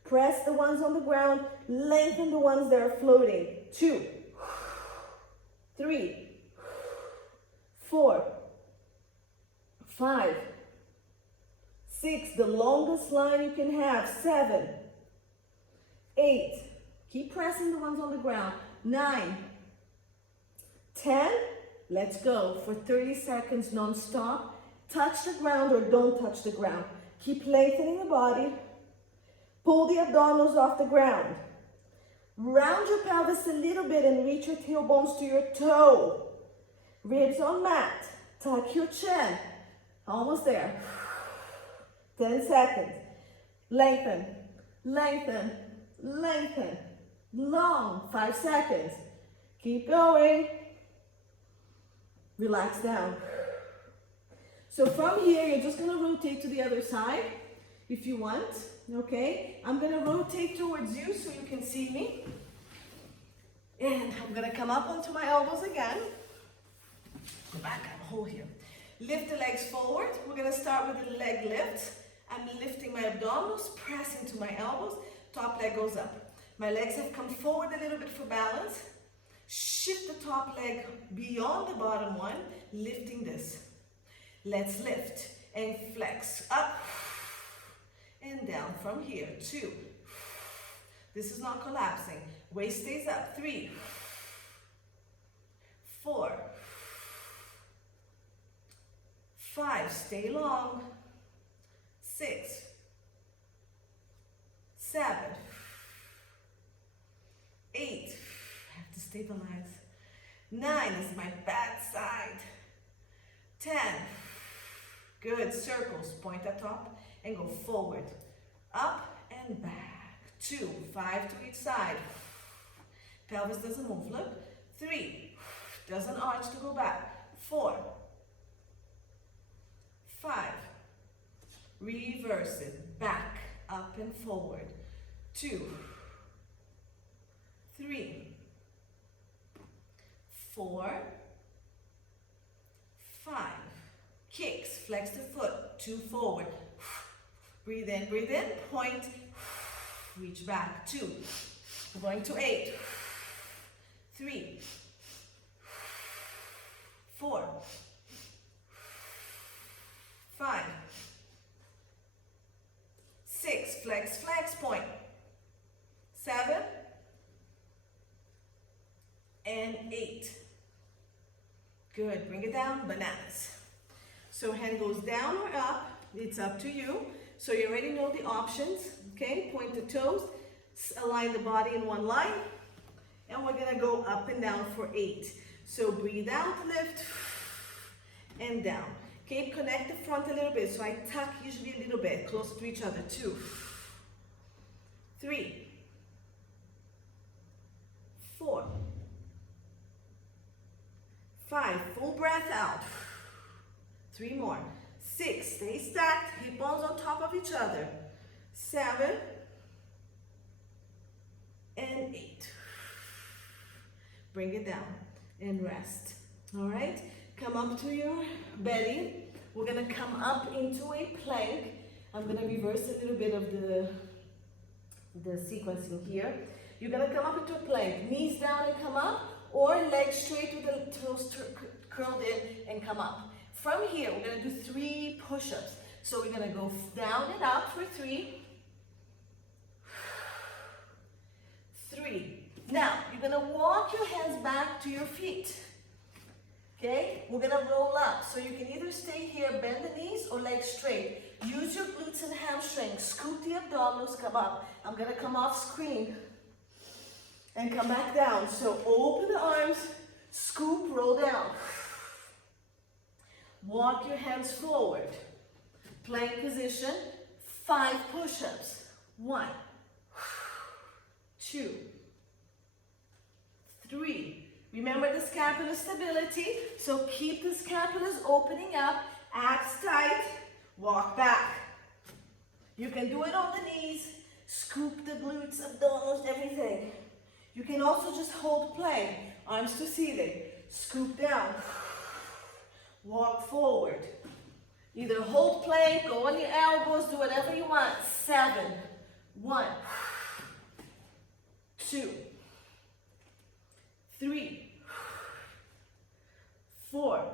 Press the ones on the ground, lengthen the ones that are floating. 2, 3, 4, 5, 6, the longest line you can have. 7, 8, keep pressing the ones on the ground. 9, 10, let's go for 30 seconds non-stop. Touch the ground or don't touch the ground. Keep lengthening the body. Pull the abdominals off the ground. Round your pelvis a little bit and reach your tailbones to your toe. Ribs on mat. Tuck your chin. Almost there. 10 seconds. Lengthen, lengthen, lengthen. Long. 5 seconds. Keep going. Relax down. So from here, you're just gonna rotate to the other side if you want. Okay, I'm gonna rotate towards you so you can see me. And I'm gonna come up onto my elbows again. Go back, I have a hole here. Lift the legs forward. We're gonna start with the leg lift. I'm lifting my abdominals, press into my elbows. Top leg goes up. My legs have come forward a little bit for balance. Shift the top leg beyond the bottom one, lifting this. Let's lift and flex up and down from here. 2. This is not collapsing. Waist stays up. 3, 4, 5. Stay long. 6, 7, 8. I have to stabilize. 9 is my bad side. 10. Good. Circles. Point at top and go forward. Up and back. 2. 5 to each side. Pelvis doesn't move. Look. 3. Doesn't arch to go back. 4. 5. Reverse it. Back. Up and forward. 2. 3. 4. 5. Kicks. Flex the foot. 2 forward. Breathe in, point, reach back. 2. We're going to 8. 3. 4. 5. 6. Flex, point. 7. And 8. Good, bring it down, bananas. So hand goes down or up, it's up to you. So you already know the options, okay? Point the toes, align the body in one line, and we're gonna go up and down for 8. So breathe out, lift, and down. Okay, connect the front a little bit. So I tuck usually a little bit, close to each other. 2, 3, 4, 5, full breath out. 3 more. 6, stay stacked, hip bones on top of each other. 7 and 8. Bring it down and rest. All right, come up to your belly. We're gonna come up into a plank. I'm gonna reverse a little bit of the sequencing here. You're gonna come up into a plank, knees down and come up, or legs straight with the toes curled in and come up. From here, we're gonna do 3 push-ups. So we're gonna go down and up for 3. 3. Now, you're gonna walk your hands back to your feet. Okay? We're gonna roll up. So you can either stay here, bend the knees, or legs straight. Use your glutes and hamstrings. Scoop the abdominals, come up. I'm gonna come off screen and come back down. So open the arms, scoop, roll down. Walk your hands forward. Plank position, 5 push-ups. 1, 2, 3. Remember the scapular stability, so keep the scapulas opening up, abs tight, walk back. You can do it on the knees, scoop the glutes, abdominals, everything. You can also just hold plank, arms to ceiling, scoop down. Walk forward. Either hold plank, go on your elbows, do whatever you want. 7, 1, 2, 3, 4,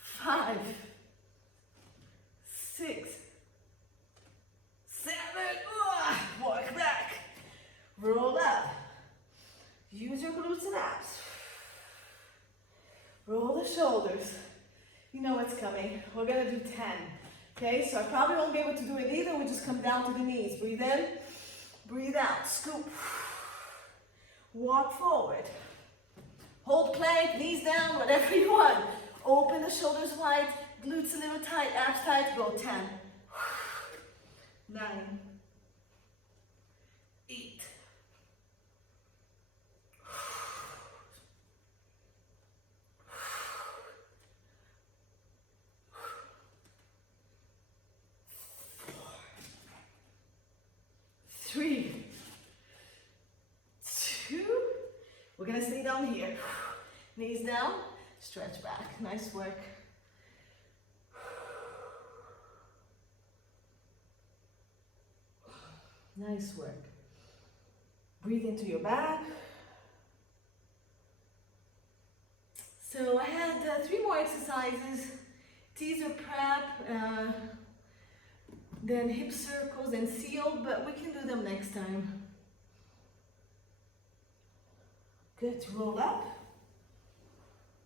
5, 6, 7. Walk back. Roll up. Use your glutes and abs. Roll the shoulders. You know what's coming. We're gonna do 10. Okay, so I probably won't be able to do it either. We just come down to the knees. Breathe in, breathe out. Scoop. Walk forward. Hold plank, knees down, whatever you want. Open the shoulders wide, glutes a little tight, abs tight. Go 10, 9, 8, 3, 2. We're gonna stay down here. Knees down, stretch back. Nice work. Nice work. Breathe into your back. 3 more exercises. Teaser prep, then hip circles and seal, but we can do them next time. Good, roll up.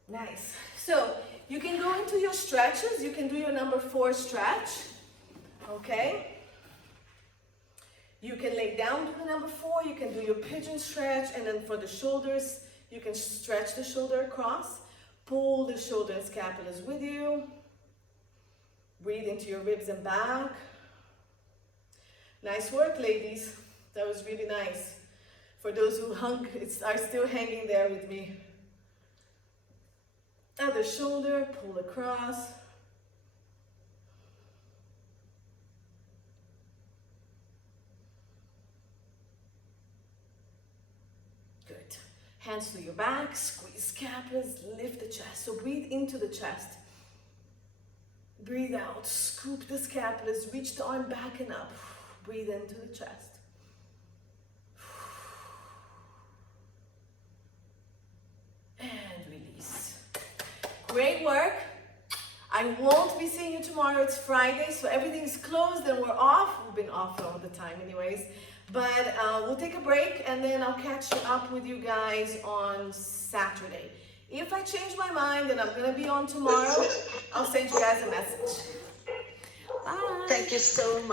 Nice. So you can go into your stretches. You can do your number 4 stretch. Okay. You can lay down to the number 4. You can do your pigeon stretch, and then for the shoulders, you can stretch the shoulder across. Pull the shoulder and scapulas with you. Breathe into your ribs and back. Nice work, ladies. That was really nice. For those who are still hanging there with me. Other shoulder, pull across. Good. Hands to your back, squeeze scapulas, lift the chest. So breathe into the chest. Breathe out, scoop the scapulas, reach the arm back and up. Breathe into the chest. And release. Great work. I won't be seeing you tomorrow. It's Friday, so everything's closed and we're off. We've been off all the time anyways. But we'll take a break and then I'll catch up with you guys on Saturday. If I change my mind and I'm going to be on tomorrow, I'll send you guys a message. Bye. Thank you so much.